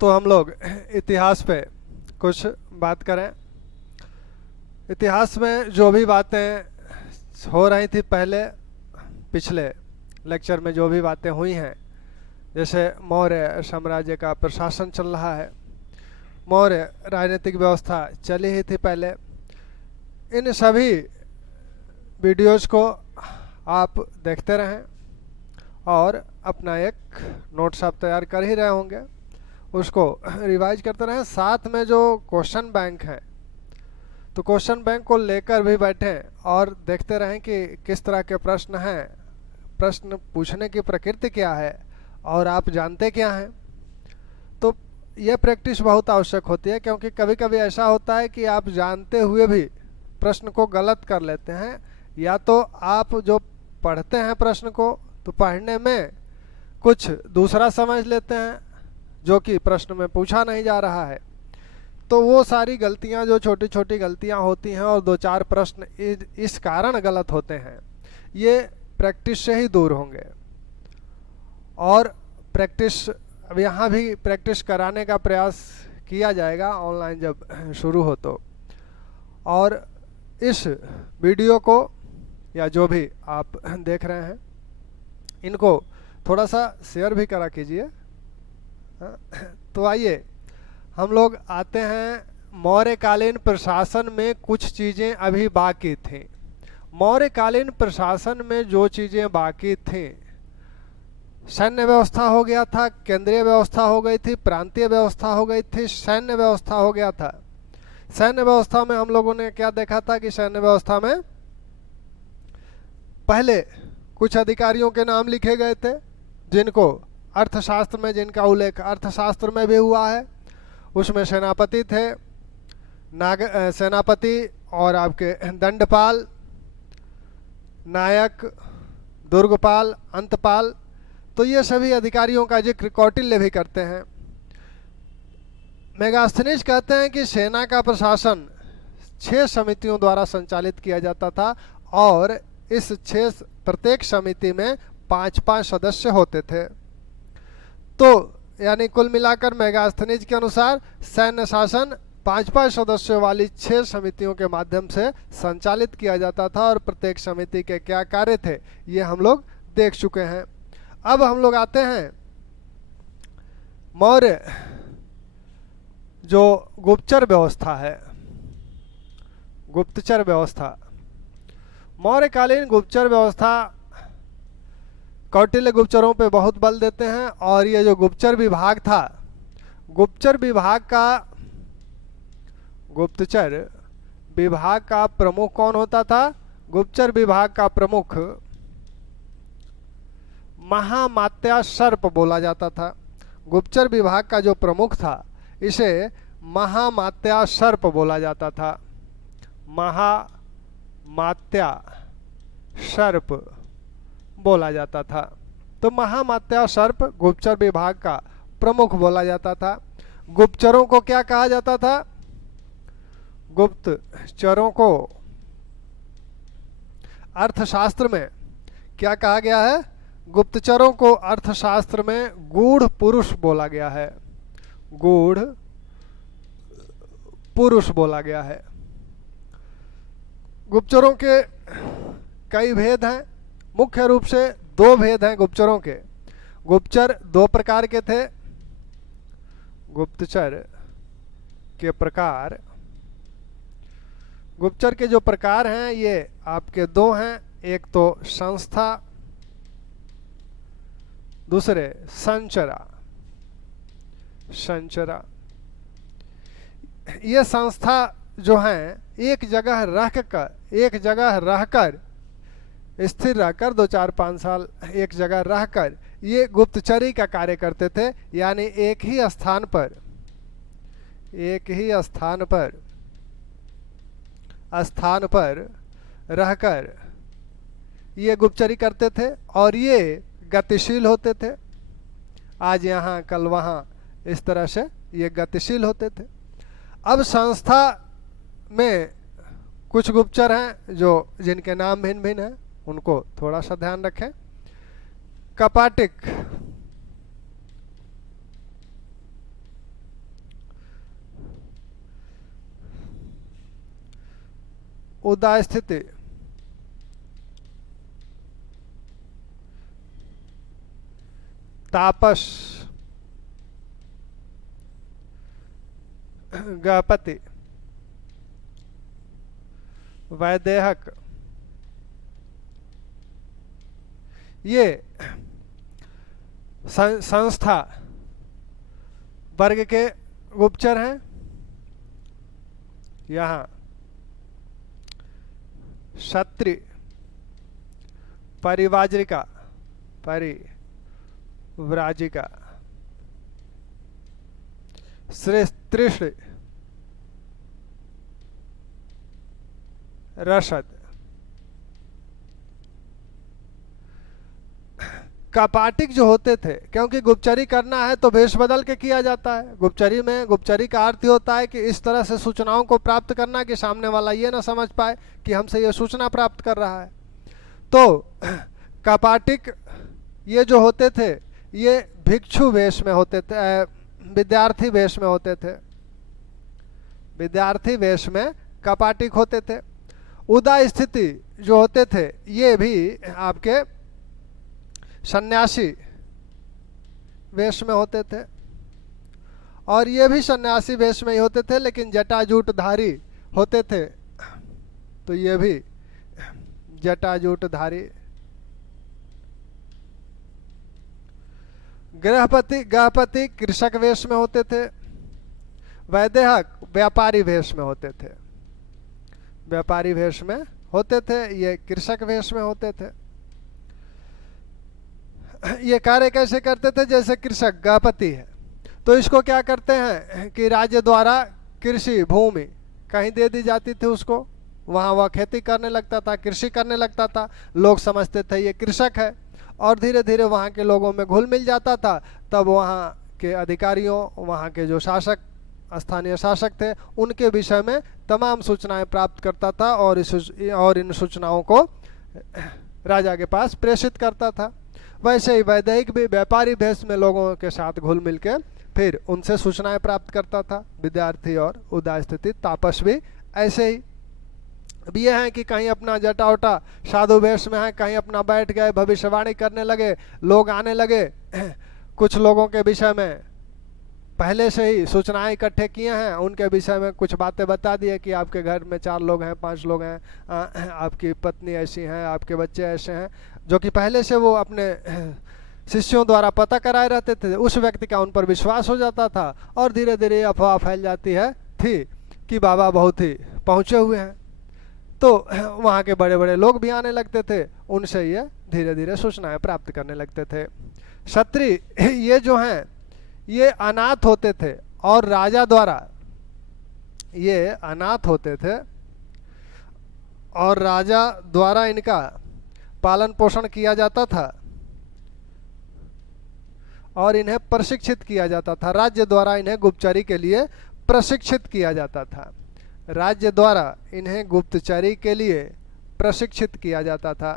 तो हम लोग इतिहास पे कुछ बात करें। इतिहास में जो भी बातें हो रही थी पहले, पिछले लेक्चर में जो भी बातें हुई हैं, जैसे मौर्य साम्राज्य का प्रशासन चल रहा है, मौर्य राजनीतिक व्यवस्था चली ही थी पहले, इन सभी वीडियोज़ को आप देखते रहें और अपना एक नोट्स आप तैयार कर ही रहे होंगे, उसको रिवाइज करते रहें। साथ में जो क्वेश्चन बैंक है तो क्वेश्चन बैंक को लेकर भी बैठें और देखते रहें कि किस तरह के प्रश्न हैं, प्रश्न पूछने की प्रकृति क्या है और आप जानते क्या हैं। तो यह प्रैक्टिस बहुत आवश्यक होती है, क्योंकि कभी कभी ऐसा होता है कि आप जानते हुए भी प्रश्न को गलत कर लेते हैं, या तो आप जो पढ़ते हैं प्रश्न को तो पढ़ने में कुछ दूसरा समझ लेते हैं जो कि प्रश्न में पूछा नहीं जा रहा है। तो वो सारी गलतियां, जो छोटी छोटी गलतियां होती हैं और दो चार प्रश्न इस कारण गलत होते हैं, ये प्रैक्टिस से ही दूर होंगे। और प्रैक्टिस, अब यहाँ भी प्रैक्टिस कराने का प्रयास किया जाएगा ऑनलाइन जब शुरू हो तो। और इस वीडियो को या जो भी आप देख रहे हैं, इनको थोड़ा सा शेयर भी करा कीजिए। तो आइए हम लोग आते हैं मौर्यकालीन प्रशासन में कुछ चीज़ें अभी बाकी थीं। मौर्यकालीन प्रशासन में जो चीज़ें बाकी थीं, सैन्य व्यवस्था हो गया था, केंद्रीय व्यवस्था हो गई थी, प्रांतीय व्यवस्था हो गई थी, सैन्य व्यवस्था हो गया था। सैन्य व्यवस्था में हम लोगों ने क्या देखा था कि सैन्य व्यवस्था में पहले कुछ अधिकारियों के नाम लिखे गए थे, जिनको अर्थशास्त्र में, जिनका उल्लेख अर्थशास्त्र में भी हुआ है। उसमें सेनापति थे, सेनापति और आपके दंडपाल, नायक, दुर्गपाल, अंतपाल। तो ये सभी अधिकारियों का जिक्र कौटिल्य भी करते हैं। मेगास्थनीज कहते हैं कि सेना का प्रशासन 6 समितियों द्वारा संचालित किया जाता था और इस 6 प्रत्येक समिति में 5-5 सदस्य होते थे। तो यानी कुल मिलाकर मेगास्थनीज के अनुसार सैन्य शासन 5-5 सदस्यों वाली 6 समितियों के माध्यम से संचालित किया जाता था, और प्रत्येक समिति के क्या कार्य थे ये हम लोग देख चुके हैं। अब हम लोग आते हैं मौर्य जो गुप्तचर व्यवस्था है, गुप्तचर व्यवस्था। मौर्यकालीन गुप्तचर व्यवस्था, कौटिल्य गुप्तचरों पे बहुत बल देते हैं। और ये जो गुप्तचर विभाग था, गुप्तचर विभाग का प्रमुख कौन होता था? गुप्तचर विभाग का प्रमुख महामात्या सर्प बोला जाता था। गुप्तचर विभाग का जो प्रमुख था, इसे महामात्या सर्प बोला जाता था। महामात्या सर्प बोला जाता था। तो महामात्या सर्प गुप्तचर विभाग का प्रमुख बोला जाता था। गुप्तचरों को क्या कहा जाता था? गुप्तचरों को अर्थशास्त्र में क्या कहा गया है? गुप्तचरों को अर्थशास्त्र में गूढ़ पुरुष बोला गया है। गूढ़ पुरुष बोला गया है। गुप्तचरों के कई भेद हैं, मुख्य रूप से 2 भेद हैं गुप्तचरों के। गुप्तचर 2 प्रकार के थे। गुप्तचर के प्रकार, गुप्तचर के जो प्रकार हैं ये आपके 2 हैं। एक तो संस्था, दूसरे संचरा। संचरा, ये संस्था जो हैं एक जगह रहकर स्थिर रहकर 2-4-5 साल एक जगह रहकर ये गुप्तचरी का कार्य करते थे। यानी एक ही स्थान पर रहकर ये गुप्तचरी करते थे, और ये गतिशील होते थे। आज यहाँ कल वहाँ, इस तरह से ये गतिशील होते थे। अब संस्था में कुछ गुप्तचर हैं जो जिनके नाम भिन्न भिन्न हैं, उनको थोड़ा सा ध्यान रखें। कपाटिक, उदा स्थिति, तापस, गृहपति, वैदेहक, ये संस्था वर्ग के गुप्तचर हैं। यहाँ क्षत्रिय, परिवाजिका, परिव्राजिका, श्रेष्ठ, रसद, कपाटिक जो होते थे, क्योंकि गुप्तचरी करना है तो भेष बदल के किया जाता है। गुप्तचरी में, गुप्तचरी का अर्थ होता है कि इस तरह से सूचनाओं को प्राप्त करना कि सामने वाला ये ना समझ पाए कि हमसे ये सूचना प्राप्त कर रहा है। तो कपाटिक ये जो होते थे ये भिक्षु वेश में होते थे, विद्यार्थी वेश में होते थे, विद्यार्थी वेश में कपाटिक होते थे। उदा स्थिति जो होते थे ये भी आपके सन्यासी वेश में होते थे, और ये भी सन्यासी वेश में ही होते थे, लेकिन जटाजूटधारी होते थे। तो ये भी जटाजूटधारी। गृहपति कृषक वेश में होते थे। वैदेहक व्यापारी वेश में होते थे, व्यापारी वेश में होते थे, ये कृषक वेश में होते थे। ये कार्य कैसे करते थे? जैसे कृषक गृहपति है तो इसको क्या करते हैं कि राज्य द्वारा कृषि भूमि कहीं दे दी जाती थी उसको, वहाँ वह खेती करने लगता था, कृषि करने लगता था। लोग समझते थे ये कृषक है, और धीरे धीरे वहाँ के लोगों में घुल मिल जाता था। तब वहाँ के अधिकारियों, वहाँ के जो शासक, स्थानीय शासक थे, उनके विषय में तमाम सूचनाएं प्राप्त करता था और इन सूचनाओं को राजा के पास प्रेषित करता था। वैसे ही वैदेहिक भी व्यापारी भेष में लोगों के साथ घुल मिल के फिर उनसे सूचनाएं प्राप्त करता था। विद्यार्थी और उदा स्थिति तापस भी ऐसे ही। अब ये है कि कहीं अपना जटा उटा साधु वेश में है, कहीं अपना बैठ गए, भविष्यवाणी करने लगे, लोग आने लगे, कुछ लोगों के विषय में पहले से ही सूचनाएं इकट्ठे किए हैं, उनके विषय में कुछ बातें बता दिए कि आपके घर में 4 लोग हैं, 5 लोग हैं, आपकी पत्नी ऐसी हैं, आपके बच्चे ऐसे हैं, जो कि पहले से वो अपने शिष्यों द्वारा पता कराए रहते थे। उस व्यक्ति का उन पर विश्वास हो जाता था, और धीरे धीरे अफवाह फैल जाती है थी कि बाबा बहुत ही पहुँचे हुए हैं। तो वहाँ के बड़े बड़े लोग भी आने लगते थे, उनसे ये धीरे धीरे सूचनाएं प्राप्त करने लगते थे। क्षत्रिय ये जो हैं ये अनाथ होते थे, और राजा द्वारा ये अनाथ होते थे, और राजा द्वारा इनका पालन पोषण किया जाता था और इन्हें प्रशिक्षित किया जाता था। राज्य द्वारा इन्हें गुप्तचरी के लिए प्रशिक्षित किया जाता था। राज्य द्वारा इन्हें गुप्तचरी के लिए प्रशिक्षित किया जाता था।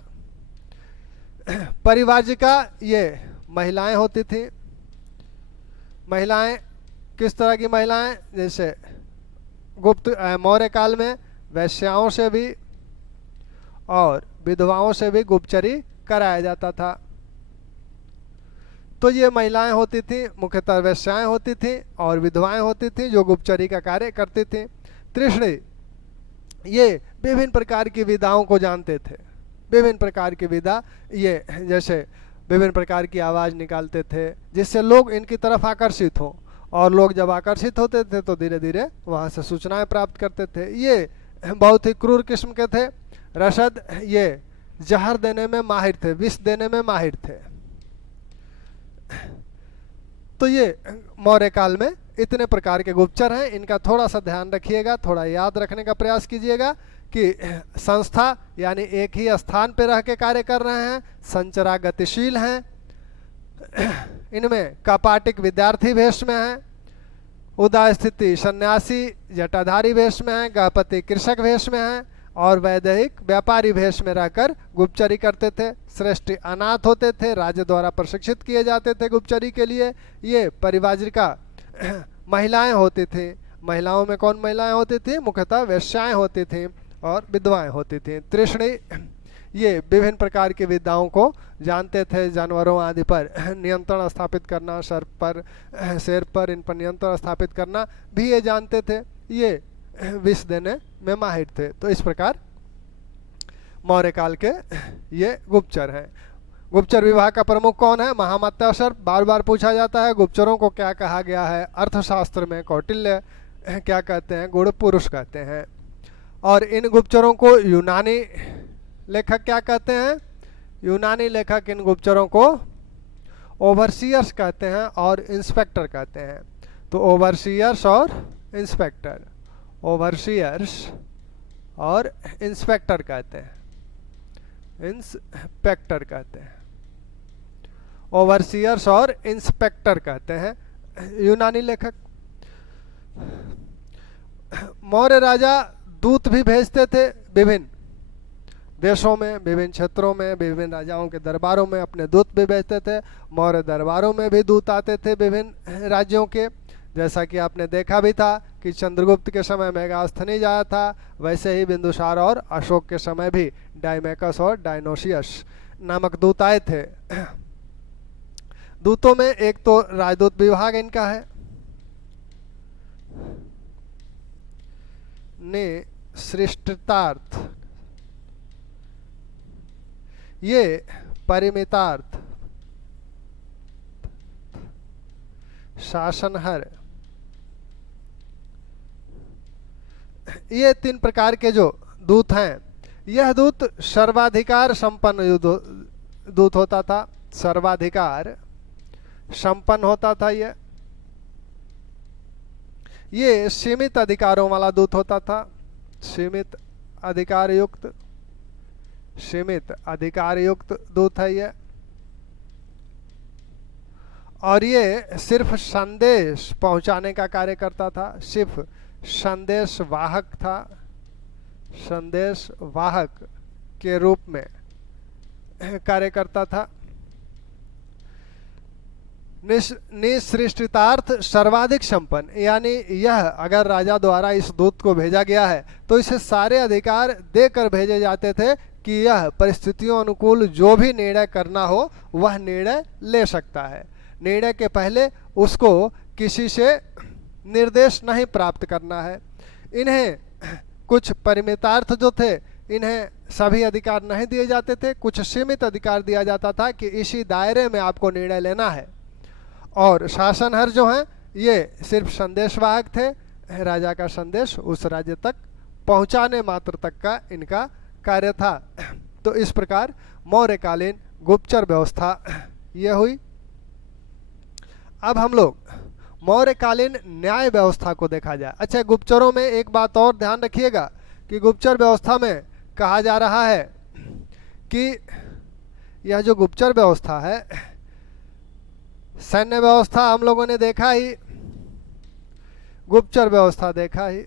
परिवाजिका ये महिलाएं होती थी। महिलाएं किस तरह की महिलाएं? जैसे गुप्त मौर्य काल में वैश्याओं से भी और विधवाओं से भी गुप्तचरी कराया जाता था। तो ये महिलाएं होती थी, मुख्यतः वैश्याएं होती थी और विधवाएं होती थी जो गुप्तचरी का कार्य करती थी। तृष्णि ये विभिन्न प्रकार की विधाओं को जानते थे। विभिन्न प्रकार की विधा, ये जैसे विभिन्न प्रकार की आवाज़ निकालते थे जिससे लोग इनकी तरफ आकर्षित हों, और लोग जब आकर्षित होते थे तो धीरे धीरे वहाँ से सूचनाएं प्राप्त करते थे। ये बहुत ही क्रूर किस्म के थे। रसद ये जहर देने में माहिर थे, विष देने में माहिर थे। तो ये मौर्य काल में इतने प्रकार के गुप्तचर हैं। इनका थोड़ा सा ध्यान रखिएगा, थोड़ा याद रखने का प्रयास कीजिएगा कि संस्था यानी एक ही स्थान पर रह के कार्य कर रहे हैं, संचरा गतिशील हैं। इनमें कपाटिक विद्यार्थी वेश में है, उदा स्थिति सन्यासी जटाधारी वेश में है, गृहपति कृषक वेश में है, और वैदेहिक व्यापारी वेश में रहकर गुप्तचरी करते थे। श्रेष्ठ अनाथ होते थे, राज्य द्वारा प्रशिक्षित किए जाते थे गुप्तचरी के लिए। ये परिवाजिका महिलाएं होती थी। महिलाओं में कौन महिलाएं होती थी? मुख्यतः वेश्याएं होती थी। और विधवाएं होती थीं। तृष्णी ये विभिन्न प्रकार की विद्याओं को जानते थे, जानवरों आदि पर नियंत्रण स्थापित करना, सर्प पर, शेर पर, इन पर नियंत्रण स्थापित करना भी ये जानते थे। ये विष देने में माहिर थे। तो इस प्रकार मौर्य काल के ये गुप्तचर हैं। गुप्तचर विभाग का प्रमुख कौन है? महामात्यासर्प। बार बार पूछा जाता है गुप्तचरों को क्या कहा गया है। अर्थशास्त्र में कौटिल्य क्या कहते हैं? गुण पुरुष कहते हैं। और इन गुप्तचरों को यूनानी लेखक क्या कहते हैं? यूनानी लेखक इन गुप्तचरों को ओवरसीयर्स कहते हैं और इंस्पेक्टर कहते हैं। तो ओवरसीयर्स और इंस्पेक्टर, ओवरसीयर्स और इंस्पेक्टर कहते हैं, इंस्पेक्टर कहते हैं, ओवरसीयर्स और इंस्पेक्टर कहते हैं यूनानी लेखक। मौर्य राजा दूत भी भेजते थे विभिन्न देशों में, विभिन्न क्षेत्रों में, विभिन्न राजाओं के दरबारों में अपने दूत भी भेजते थे। मौर्य दरबारों में भी दूत आते थे विभिन्न राज्यों के। जैसा कि आपने देखा भी था कि चंद्रगुप्त के समय मेगास्थनीज आया था, वैसे ही बिंदुसार और अशोक के समय भी डायमेकस और डायनोसियस नामक दूत आए थे। दूतों में एक तो राजदूत विभाग इनका है, निसृष्टार्थ, ये परिमितार्थ, शासनहर, ये 3 प्रकार के जो दूत हैं। यह दूत सर्वाधिकार संपन्न दूत होता था, सर्वाधिकार संपन्न होता था। ये सीमित अधिकारों वाला दूत होता था, सीमित अधिकार युक्त, सीमित अधिकार युक्त दूत है ये। और ये सिर्फ संदेश पहुंचाने का कार्य करता था, सिर्फ संदेश वाहक था, संदेश वाहक के रूप में कार्य करता था। निसृष्टितार्थ सर्वाधिक संपन्न, यानी यह अगर राजा द्वारा इस दूत को भेजा गया है तो इसे सारे अधिकार देकर भेजे जाते थे कि यह परिस्थितियों अनुकूल जो भी निर्णय करना हो वह निर्णय ले सकता है। निर्णय के पहले उसको किसी से निर्देश नहीं प्राप्त करना है। इन्हें कुछ परिमितार्थ जो थे, इन्हें सभी अधिकार नहीं दिए जाते थे, कुछ सीमित अधिकार दिया जाता था कि इसी दायरे में आपको निर्णय लेना है। और शासनहर जो हैं ये सिर्फ संदेशवाहक थे, राजा का संदेश उस राज्य तक पहुंचाने मात्र तक का इनका कार्य था। तो इस प्रकार मौर्यकालीन गुप्तचर व्यवस्था ये हुई। अब हम लोग मौर्यकालीन न्याय व्यवस्था को देखा जाए। अच्छा, गुप्तचरों में एक बात और ध्यान रखिएगा कि गुप्तचर व्यवस्था में कहा जा रहा है कि यह जो गुप्तचर व्यवस्था है, सैन्य व्यवस्था हम लोगों ने देखा ही, गुप्तचर व्यवस्था देखा ही।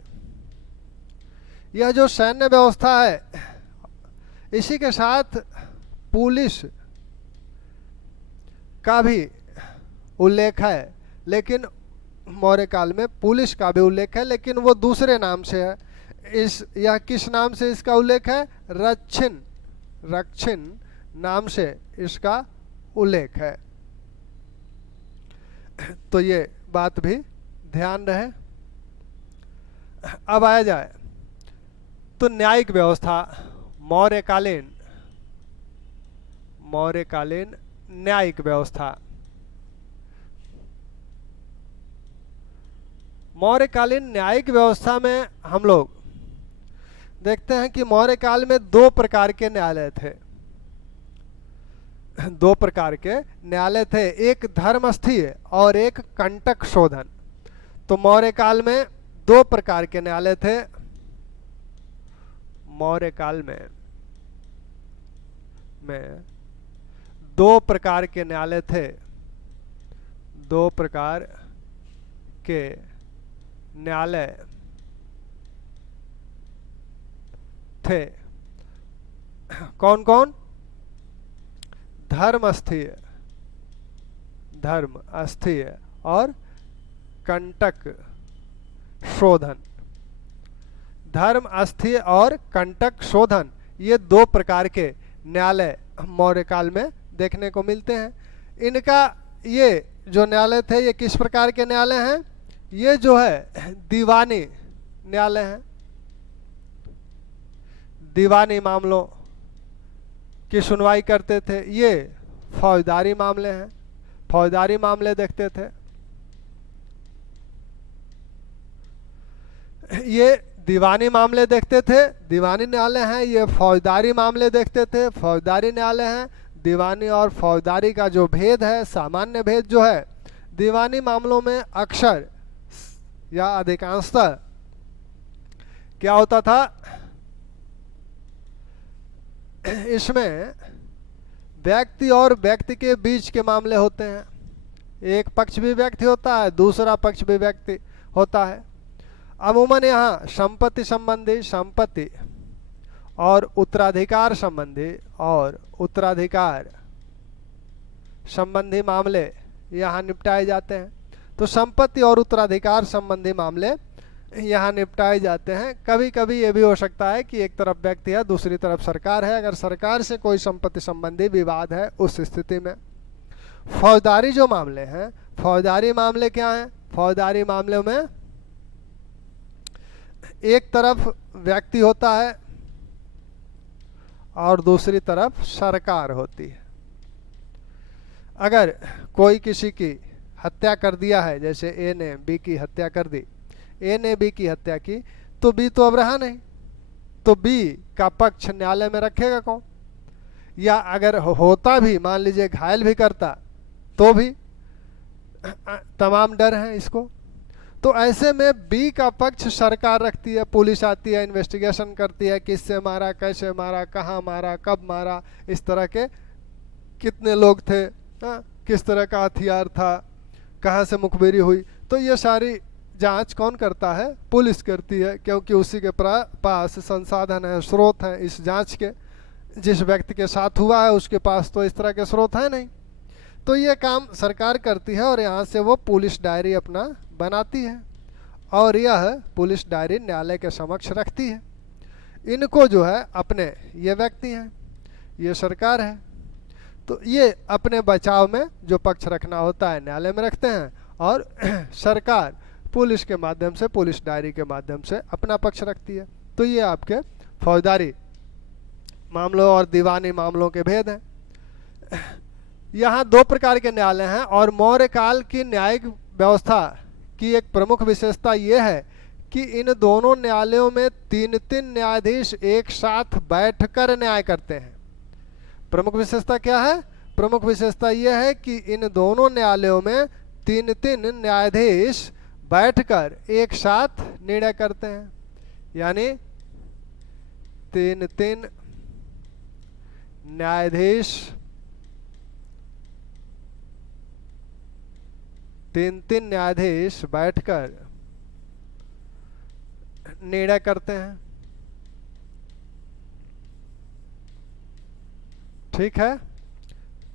यह जो सैन्य व्यवस्था है इसी के साथ पुलिस का भी उल्लेख है, लेकिन मौर्य काल में पुलिस का भी उल्लेख है, लेकिन वो दूसरे नाम से है। यह किस नाम से इसका उल्लेख है? रक्षिन, रक्षिन नाम से इसका उल्लेख है। तो ये बात भी ध्यान रहे। अब आया जाए तो न्यायिक व्यवस्था, मौर्यकालीन, मौर्यकालीन न्यायिक व्यवस्था। मौर्यकालीन न्यायिक व्यवस्था में हम लोग देखते हैं कि मौर्य काल में 2 प्रकार के न्यायालय थे। 2 प्रकार के न्यायालय थे, एक धर्मस्थीय और एक कंटक शोधन। तो मौर्य काल में 2 प्रकार के न्यायालय थे। मौर्य काल में 2 प्रकार के न्यायालय थे, 2 प्रकार के न्यायालय थे। कौन कौन? धर्मस्थीय, धर्मस्थीय और कंटक शोधन। धर्म अस्थि और कंटक शोधन, ये 2 प्रकार के न्यायालय मौर्य काल में देखने को मिलते हैं। इनका ये जो न्यायालय थे ये किस प्रकार के न्यायालय हैं? ये जो है दीवानी न्यायालय हैं। दीवानी मामलों की सुनवाई करते थे। ये फौजदारी मामले हैं, फौजदारी मामले देखते थे। ये दीवानी मामले देखते थे, दीवानी न्यायालय हैं। ये फौजदारी मामले देखते थे, फौजदारी न्यायालय हैं। दीवानी और फौजदारी का जो भेद है, सामान्य भेद जो है, दीवानी मामलों में अक्सर या अधिकांशतः क्या होता था, इसमें व्यक्ति और व्यक्ति के बीच के मामले होते हैं। एक पक्ष भी व्यक्ति होता है, दूसरा पक्ष भी व्यक्ति होता है। अमूमन यहाँ संपत्ति संबंधी, संपत्ति और उत्तराधिकार संबंधी और उत्तराधिकार संबंधी मामले यहाँ निपटाए जाते हैं। तो संपत्ति और उत्तराधिकार संबंधी मामले यहाँ निपटाए जाते हैं। कभी कभी ये भी हो सकता है कि एक तरफ व्यक्ति है, दूसरी तरफ सरकार है। अगर सरकार से कोई संपत्ति संबंधी विवाद है, उस स्थिति में फौजदारी जो मामले हैं, फौजदारी मामले क्या हैं? फौजदारी मामलों में एक तरफ व्यक्ति होता है और दूसरी तरफ सरकार होती है। अगर कोई किसी की हत्या कर दिया है, जैसे ए ने बी की हत्या कर दी, ए ने बी की हत्या की, तो बी तो अब रहा नहीं, तो बी का पक्ष न्यायालय में रखेगा कौन? या अगर होता भी, मान लीजिए घायल भी करता, तो भी तमाम डर हैं इसको। तो ऐसे में बी का पक्ष सरकार रखती है, पुलिस आती है, इन्वेस्टिगेशन करती है, किससे मारा, कैसे मारा, कहाँ मारा, कब मारा, इस तरह के कितने लोग थे, किस तरह का हथियार था, कहाँ से मुखबिरी हुई। तो ये सारी जांच कौन करता है? पुलिस करती है, क्योंकि उसी के पास संसाधन है, स्रोत हैं इस जांच के। जिस व्यक्ति के साथ हुआ है उसके पास तो इस तरह के स्रोत है नहीं। तो ये काम सरकार करती है और यहाँ से वो पुलिस डायरी अपना बनाती है और यह पुलिस डायरी न्यायालय के समक्ष रखती है। इनको जो है अपने, ये व्यक्ति हैं, ये सरकार है, तो ये अपने बचाव में जो पक्ष रखना होता है न्यायालय में रखते हैं और सरकार पुलिस के माध्यम से, पुलिस डायरी के माध्यम से अपना पक्ष रखती है। तो ये आपके फौजदारी मामलों और दीवानी मामलों के भेद हैं। यहाँ 2 प्रकार के न्यायालय हैं और मौर्य काल की न्यायिक व्यवस्था की एक प्रमुख विशेषता ये है कि इन दोनों न्यायालयों में 3-3 न्यायाधीश एक साथ बैठकर न्याय करते हैं। प्रमुख विशेषता क्या है? प्रमुख विशेषता यह है कि इन दोनों न्यायालयों में 3-3 न्यायाधीश बैठकर एक साथ निर्णय करते हैं। यानी 3-3 न्यायाधीश 3-3 न्यायाधीश बैठकर निर्णय करते हैं। ठीक है,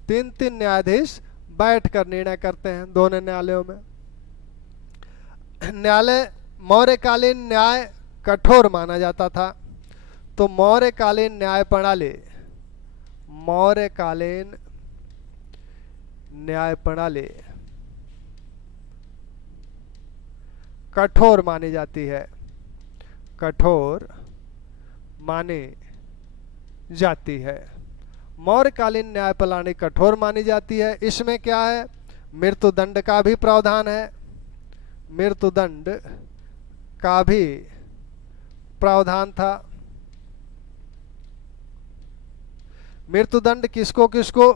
3-3 न्यायाधीश बैठकर निर्णय करते हैं दोनों न्यायालयों में। न्यायालय मौर्यकालीन न्याय कठोर माना जाता था, तो मौर्यकालीन न्याय प्रणाली, मौर्यकालीन न्याय प्रणाली कठोर मानी जाती है, कठोर मानी जाती है। मौर्यकालीन न्याय प्रणाली कठोर मानी जाती है। इसमें क्या है? मृत्युदंड का भी प्रावधान है, मृत्युदंड का भी प्रावधान था। मृत्युदंड किसको किसको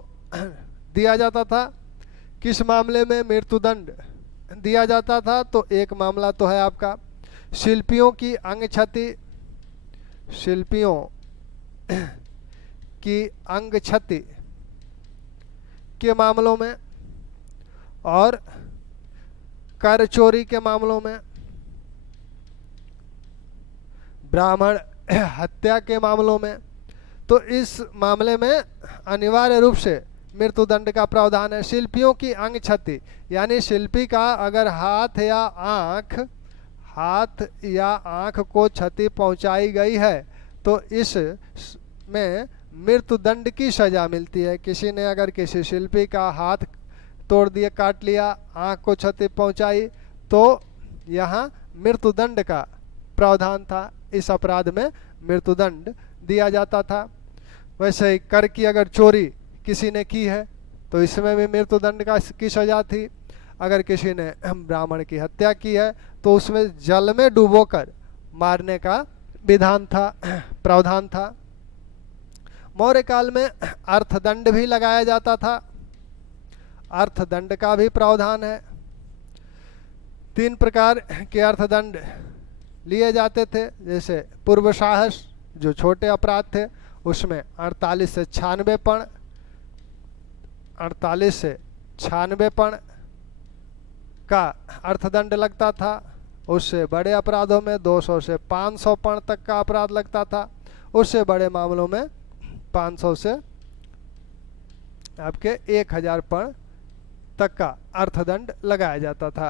दिया जाता था? किस मामले में मृत्युदंड दिया जाता था? तो एक मामला तो है आपका शिल्पियों की अंग क्षति, शिल्पियों की अंग क्षति के मामलों में और कर चोरी के मामलों में, ब्राह्मण हत्या के मामलों में। तो इस मामले में अनिवार्य रूप से मृत्युदंड का प्रावधान है। शिल्पियों की अंग क्षति यानी शिल्पी का अगर हाथ या आंख, हाथ या आंख को क्षति पहुंचाई गई है तो इस में मृत्युदंड की सजा मिलती है। किसी ने अगर किसी शिल्पी का हाथ तोड़ दिया, काट लिया, आंख को क्षति पहुंचाई, तो यहाँ मृत्युदंड का प्रावधान था। इस अपराध में मृत्युदंड दिया जाता था। वैसे ही कर की अगर चोरी किसी ने की है तो इसमें भी मृत्युदंड की सजा थी। अगर किसी ने ब्राह्मण की हत्या की है तो उसमें जल में डुबोकर मारने का विधान था, प्रावधान था। मौर्य काल में अर्थदंड भी लगाया जाता था। अर्थदंड का भी प्रावधान है। 3 प्रकार के अर्थदंड लिए जाते थे। जैसे पूर्व साहस, जो छोटे अपराध थे, उसमें 48 से 96 पण, 48 से 96 पण का अर्थदंड लगता था। उससे बड़े अपराधों में 200 से 500 पण तक का अपराध लगता था। उससे बड़े मामलों में 500 से आपके 1000 पण तक का अर्थदंड लगाया जाता था।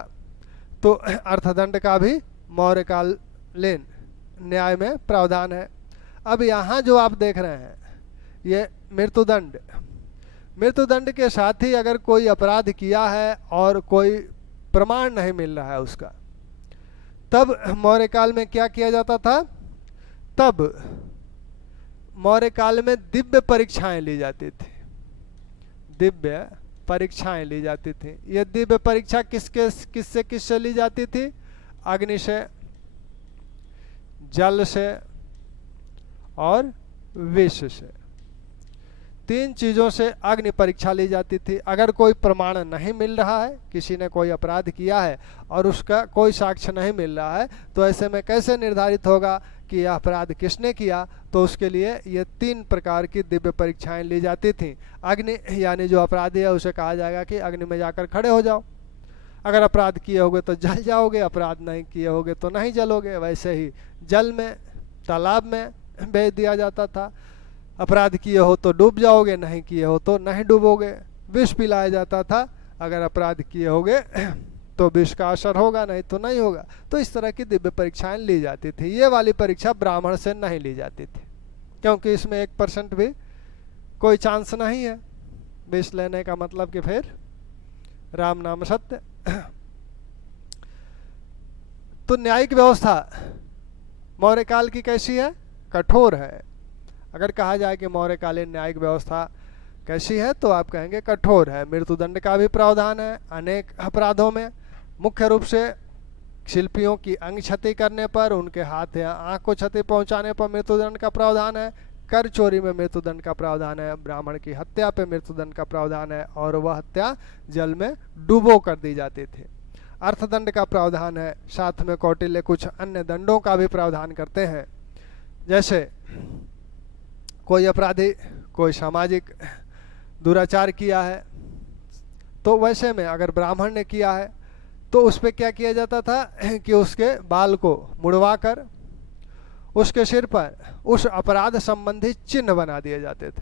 तो अर्थदंड का भी मौर्यकालीन न्याय में प्रावधान है। अब यहाँ जो आप देख रहे हैं ये मृत्युदंड, मृत्युदंड के साथ ही अगर कोई अपराध किया है और कोई प्रमाण नहीं मिल रहा है उसका, तब मौर्य काल में क्या किया जाता था? तब मौर्य काल में दिव्य परीक्षाएं ली जाती थी। दिव्य परीक्षाएं ली जाती थी। ये दिव्य परीक्षा किससे ली जाती थी? अग्नि से, जल से और विष से। 3 चीजों से अग्नि परीक्षा ली जाती थी। अगर कोई प्रमाण नहीं मिल रहा है, किसी ने कोई अपराध किया है और उसका कोई साक्ष्य नहीं मिल रहा है, तो ऐसे में कैसे निर्धारित होगा कि यह अपराध किसने किया? तो उसके लिए ये 3 प्रकार की दिव्य परीक्षाएं ली जाती थी। अग्नि यानी जो अपराधी है उसे कहा जाएगा कि अग्नि में जाकर खड़े हो जाओ। अगर अपराध किए होगे तो जल जाओगे, अपराध नहीं किए होगे तो नहीं जलोगे। वैसे ही जल में, तालाब में भेज दिया जाता था। अपराध किए हो तो डूब जाओगे, नहीं किए हो तो नहीं डूबोगे। विष पिलाया जाता था। अगर अपराध किए होगे तो विष का असर होगा, नहीं तो नहीं होगा। तो इस तरह की दिव्य परीक्षाएं ली जाती थी। ये वाली परीक्षा ब्राह्मण से नहीं ली जाती थी, क्योंकि इसमें 1% भी कोई चांस नहीं है विष लेने का। मतलब कि फिर राम नाम सत्य। तो न्यायिक व्यवस्था मौर्य काल की कैसी है? कठोर है। अगर कहा जाए कि मौर्यकालीन न्यायिक व्यवस्था कैसी है तो आप कहेंगे कठोर है। मृत्युदंड का भी प्रावधान है अनेक अपराधों में। मुख्य रूप से शिल्पियों की अंग क्षति करने पर, उनके हाथ या आंख को क्षति पहुंचाने पर मृत्युदंड का प्रावधान है। कर चोरी में मृत्युदंड का प्रावधान है। ब्राह्मण की हत्या पे मृत्युदंड का प्रावधान है और वह हत्या जल में डुबो कर दी जाती थी। अर्थदंड का प्रावधान है। साथ में कौटिल्य कुछ अन्य दंडों का भी प्रावधान करते हैं। जैसे कोई अपराधी कोई सामाजिक दुराचार किया है, तो वैसे में अगर ब्राह्मण ने किया है तो उस पर क्या किया जाता था कि उसके बाल को मुड़वाकर उसके सिर पर उस अपराध संबंधी चिन्ह बना दिए जाते थे।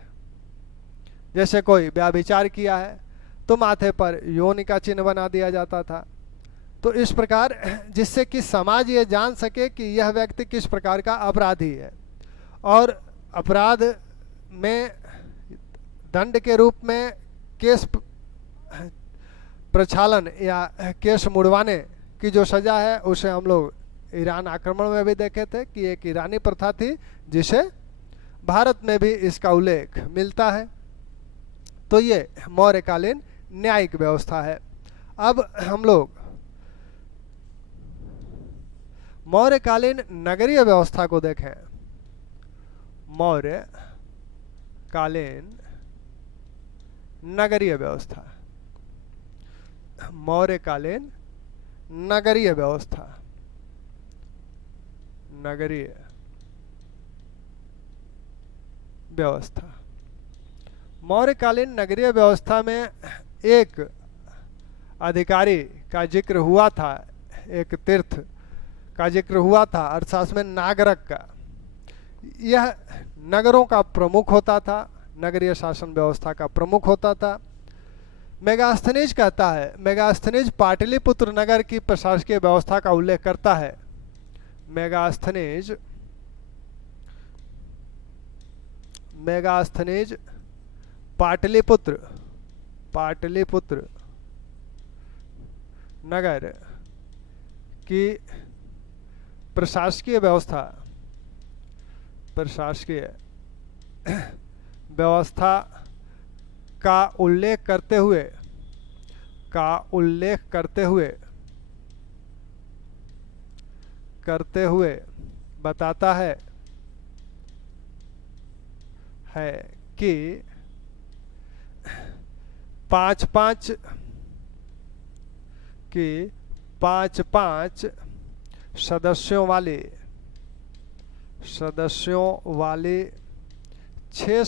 जैसे कोई व्यभिचार किया है तो माथे पर योनि का चिन्ह बना दिया जाता था। तो इस प्रकार, जिससे कि समाज ये जान सके कि यह व्यक्ति किस प्रकार का अपराधी है। और अपराध में दंड के रूप में केस प्रक्षालन या केस मुड़वाने की जो सजा है, उसे हम लोग ईरान आक्रमण में भी देखे थे कि एक ईरानी प्रथा थी, जिसे भारत में भी इसका उल्लेख मिलता है। तो ये मौर्यकालीन न्यायिक व्यवस्था है। अब हम लोग मौर्यकालीन नगरीय व्यवस्था को देखें। मौर्यकालीन नगरीय व्यवस्था, मौर्यकालीन नगरीय व्यवस्था, नगरीय व्यवस्था। मौर्यकालीन नगरीय व्यवस्था में एक अधिकारी का जिक्र हुआ था, एक तीर्थ का जिक्र हुआ था, अर्थात में नागरक का। यह नगरों का प्रमुख होता था, नगरीय शासन व्यवस्था का प्रमुख होता था। मेगास्थनीज कहता है, मेगास्थनीज पाटलिपुत्र नगर की प्रशासकीय व्यवस्था का उल्लेख करता है मेगास्थनीज पाटलिपुत्र नगर की प्रशासकीय व्यवस्था का उल्लेख करते हुए बताता है कि पांच पांच सदस्यों वाली 6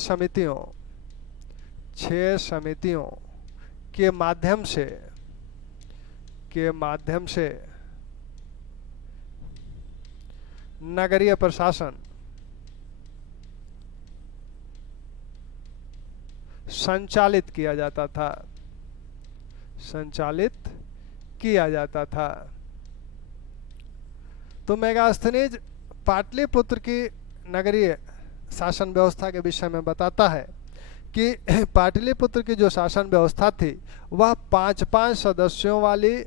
समितियों के माध्यम से नगरीय प्रशासन संचालित किया जाता था। तो मेगास्थनीज पाटलिपुत्र की नगरीय शासन व्यवस्था के विषय में बताता है कि पाटलिपुत्र की जो शासन व्यवस्था थी वह 5 सदस्यों वाली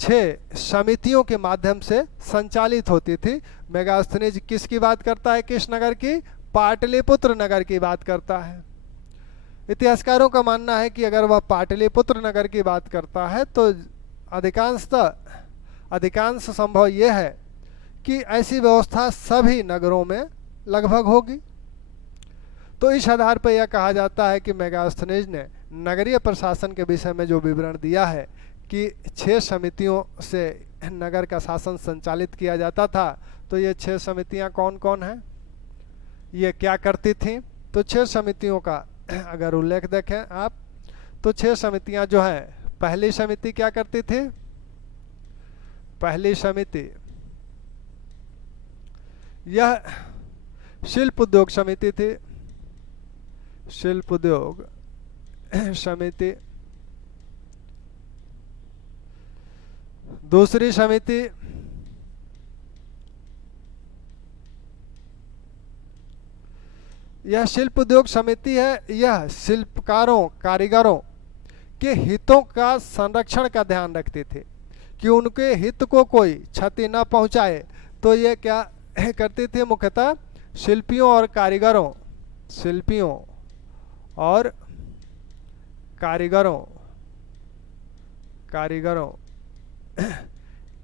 6 समितियों के माध्यम से संचालित होती थी। मेगास्थनीज किसकी बात करता है? किस नगर की? पाटलिपुत्र नगर की बात करता है। इतिहासकारों का मानना है कि अगर वह पाटलिपुत्र नगर की बात करता है तो अधिकांश संभव यह है कि ऐसी व्यवस्था सभी नगरों में लगभग होगी। तो इस आधार पर यह कहा जाता है कि मेगास्थनीज ने नगरीय प्रशासन के विषय में जो विवरण दिया है कि 6 समितियों से नगर का शासन संचालित किया जाता था। तो ये 6 समितियां कौन कौन हैं, ये क्या करती थीं? तो 6 समितियों का अगर उल्लेख देखें आप तो 6 समितियां जो हैं, पहली समिति क्या करती थी? पहली समिति यह शिल्प उद्योग समिति थी। शिल्प उद्योग समिति। दूसरी समिति यह शिल्प उद्योग समिति है। यह शिल्पकारों कारीगरों के हितों का संरक्षण का ध्यान रखती थी कि उनके हित को कोई क्षति न पहुंचाए। तो ये क्या करती थी? मुख्यतः शिल्पियों और कारीगरों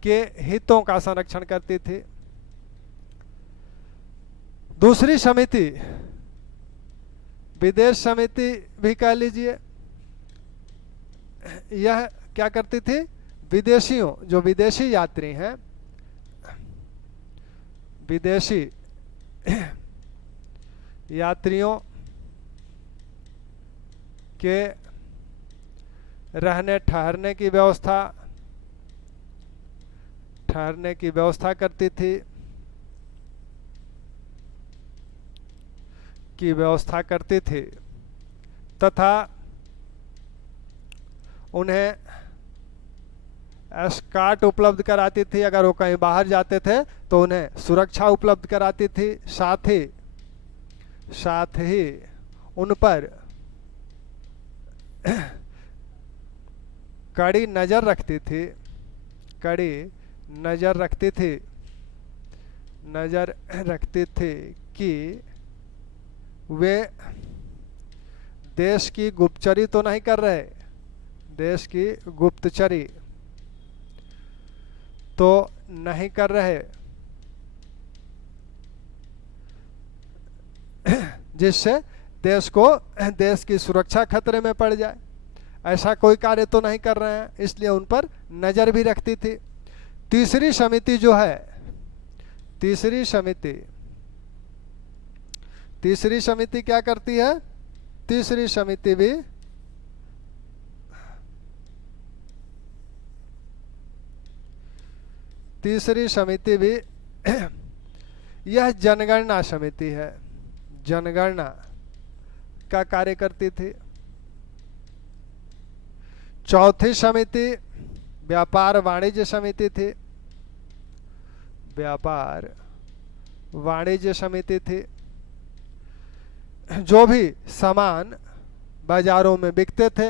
के हितों का संरक्षण करती थी। दूसरी समिति विदेश समिति भी कह लीजिए। यह क्या करती थी? विदेशियों, जो विदेशी यात्री हैं, विदेशी यात्रियों के रहने ठहरने की व्यवस्था करती थी तथा उन्हें एस्कॉर्ट उपलब्ध कराती थी। अगर वो कहीं बाहर जाते थे तो उन्हें सुरक्षा उपलब्ध कराती थी। साथ ही उन पर कड़ी नजर रखती थी कि वे देश की गुप्तचरी तो नहीं कर रहे। देश की गुप्तचरी तो नहीं कर रहे जिससे देश की सुरक्षा खतरे में पड़ जाए। ऐसा कोई कार्य तो नहीं कर रहे हैं, इसलिए उन पर नजर भी रखती थी। तीसरी समिति जो है, तीसरी समिति क्या करती है? तीसरी समिति भी यह जनगणना समिति है, जनगणना का कार्य करती थी। चौथी समिति व्यापार वाणिज्य समिति थी। व्यापार वाणिज्य समिति थी। जो भी सामान बाजारों में बिकते थे,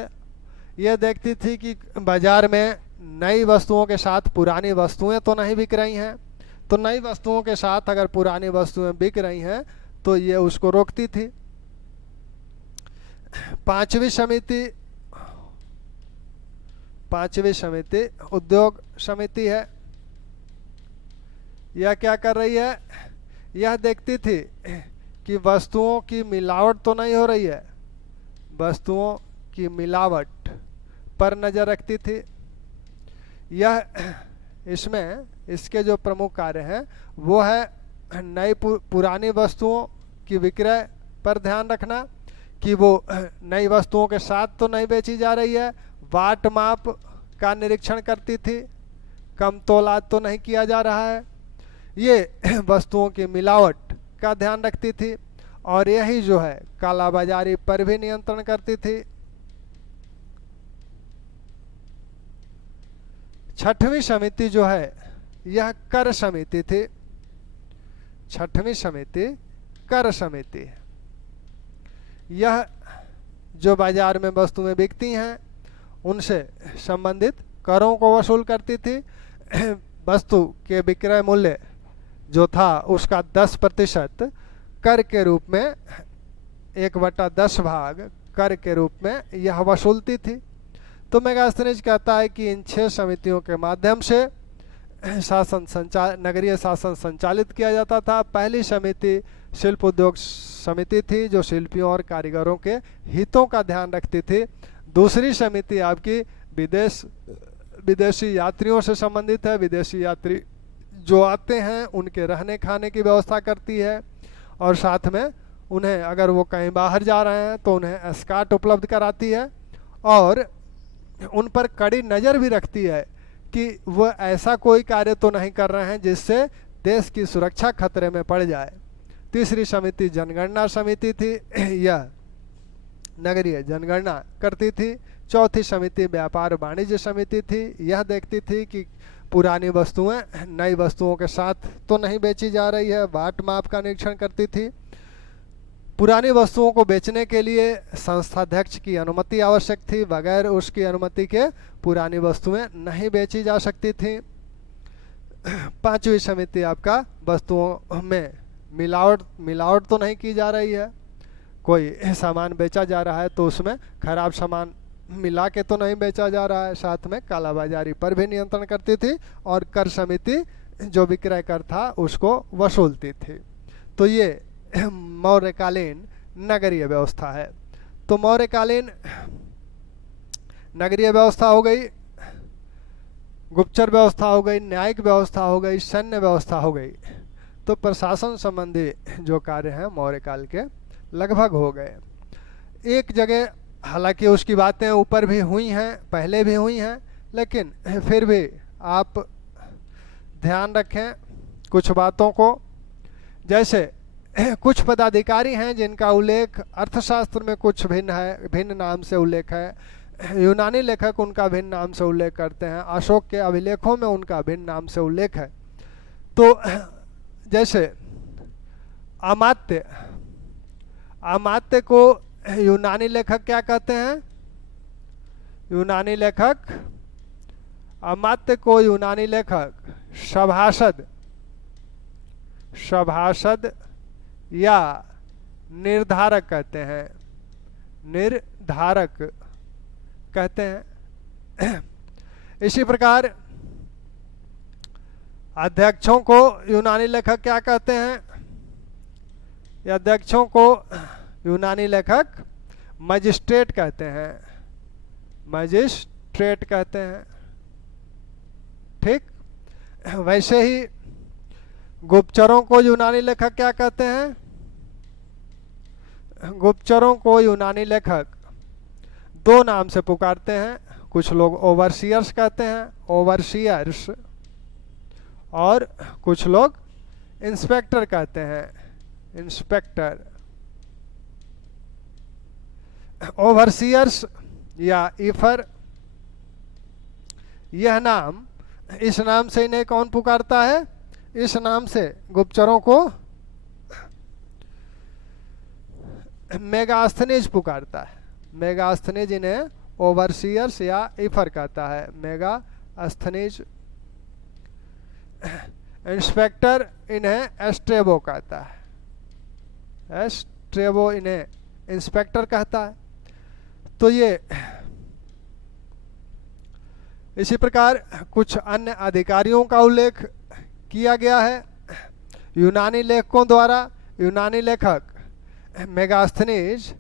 यह देखती थी कि बाजार में नई वस्तुओं के साथ पुरानी वस्तुएं तो नहीं बिक रही हैं। तो नई वस्तुओं के साथ अगर पुरानी वस्तुएं बिक रही हैं तो ये उसको रोकती थी। पांचवी समिति उद्योग समिति है। यह क्या कर रही है? यह देखती थी कि वस्तुओं की मिलावट तो नहीं हो रही है, वस्तुओं की मिलावट पर नज़र रखती थी। इसके जो प्रमुख कार्य हैं वो है नई पुरानी वस्तुओं की विक्रय पर ध्यान रखना कि वो नई वस्तुओं के साथ तो नहीं बेची जा रही है। बाट माप का निरीक्षण करती थी, कम तोला तो नहीं किया जा रहा है। ये वस्तुओं की मिलावट का ध्यान रखती थी और यही जो है कालाबाजारी पर भी नियंत्रण करती थी। छठवीं समिति जो है यह कर समिति थी। छठवीं समिति कर समिति है। यह जो बाजार में वस्तुएं बिकती हैं उनसे संबंधित करों को वसूल करती थी। वस्तु के विक्रय मूल्य जो था उसका 10% कर के रूप में, 1/10 भाग कर के रूप में यह वसूलती थी। तो मेगास्थनीज कहता है कि इन 6 समितियों के माध्यम से नगरीय शासन संचालित किया जाता था। पहली समिति शिल्प उद्योग समिति थी जो शिल्पियों और कारीगरों के हितों का ध्यान रखती थी। दूसरी समिति आपकी विदेशी यात्रियों से संबंधित है। विदेशी यात्री जो आते हैं उनके रहने खाने की व्यवस्था करती है और साथ में उन्हें अगर वो कहीं बाहर जा रहे हैं तो उन्हें एस्कार्ट उपलब्ध कराती है और उन पर कड़ी नज़र भी रखती है कि वो ऐसा कोई कार्य तो नहीं कर रहे हैं जिससे देश की सुरक्षा खतरे में पड़ जाए। तीसरी समिति जनगणना समिति थी, यह नगरीय जनगणना करती थी। चौथी समिति व्यापार वाणिज्य समिति थी। यह देखती थी कि पुरानी वस्तुएं नई वस्तुओं के साथ तो नहीं बेची जा रही है, बाट माप का निरीक्षण करती थी। पुरानी वस्तुओं को बेचने के लिए संस्थाध्यक्ष की अनुमति आवश्यक थी, बगैर उसकी अनुमति के पुरानी वस्तुएं नहीं बेची जा सकती थी। पांचवी समिति आपका वस्तुओं में मिलावट तो नहीं की जा रही है, कोई सामान बेचा जा रहा है तो उसमें खराब सामान मिला के तो नहीं बेचा जा रहा है। साथ में कालाबाजारी पर भी नियंत्रण करती थी और कर समिति जो विक्रय कर था उसको वसूलती थी। तो ये मौर्यकालीन नगरीय व्यवस्था है। तो मौर्यकालीन नगरीय व्यवस्था हो गई, गुप्तचर व्यवस्था हो गई, न्यायिक व्यवस्था हो गई, सैन्य व्यवस्था हो गई। तो प्रशासन संबंधी जो कार्य हैं मौर्यकाल के लगभग हो गए। एक जगह हालांकि उसकी बातें ऊपर भी हुई हैं, पहले भी हुई हैं, लेकिन फिर भी आप ध्यान रखें कुछ बातों को। जैसे कुछ पदाधिकारी हैं जिनका उल्लेख अर्थशास्त्र में कुछ भिन्न है, भिन्न नाम से उल्लेख है। यूनानी लेखक उनका भिन्न नाम से उल्लेख करते हैं, अशोक के अभिलेखों में उनका भिन्न नाम से उल्लेख है। तो जैसे अमात्य को यूनानी लेखक क्या कहते हैं? यूनानी लेखक अमात्य को यूनानी लेखक सभासद या निर्धारक कहते हैं, निर्धारक कहते हैं। इसी प्रकार अध्यक्षों को यूनानी लेखक क्या कहते हैं? अध्यक्षों को यूनानी लेखक मजिस्ट्रेट कहते हैं, मजिस्ट्रेट कहते हैं। ठीक, वैसे ही गुप्तचरों को यूनानी लेखक क्या कहते हैं? गुप्तचरों को यूनानी लेखक 2 नाम से पुकारते हैं। कुछ लोग ओवरसियर्स कहते हैं, ओवरसियर्स, और कुछ लोग इंस्पेक्टर कहते हैं, इंस्पेक्टर। ओवरसियर्स या ईफर, यह नाम, इस नाम से इन्हें कौन पुकारता है? इस नाम से गुप्तचरों को मेगास्थनीज पुकारता है। मेगास्थनीज इन्हें ओवरसीयर्स या इफर कहता है। मेगास्थनीज। इंस्पेक्टर इन्हें एस्ट्रेबो कहता है। एस्ट्रेबो इन्हें इंस्पेक्टर कहता है। तो ये इसी प्रकार कुछ अन्य अधिकारियों का उल्लेख किया गया है यूनानी लेखकों द्वारा। यूनानी लेखक मेगास्थनीज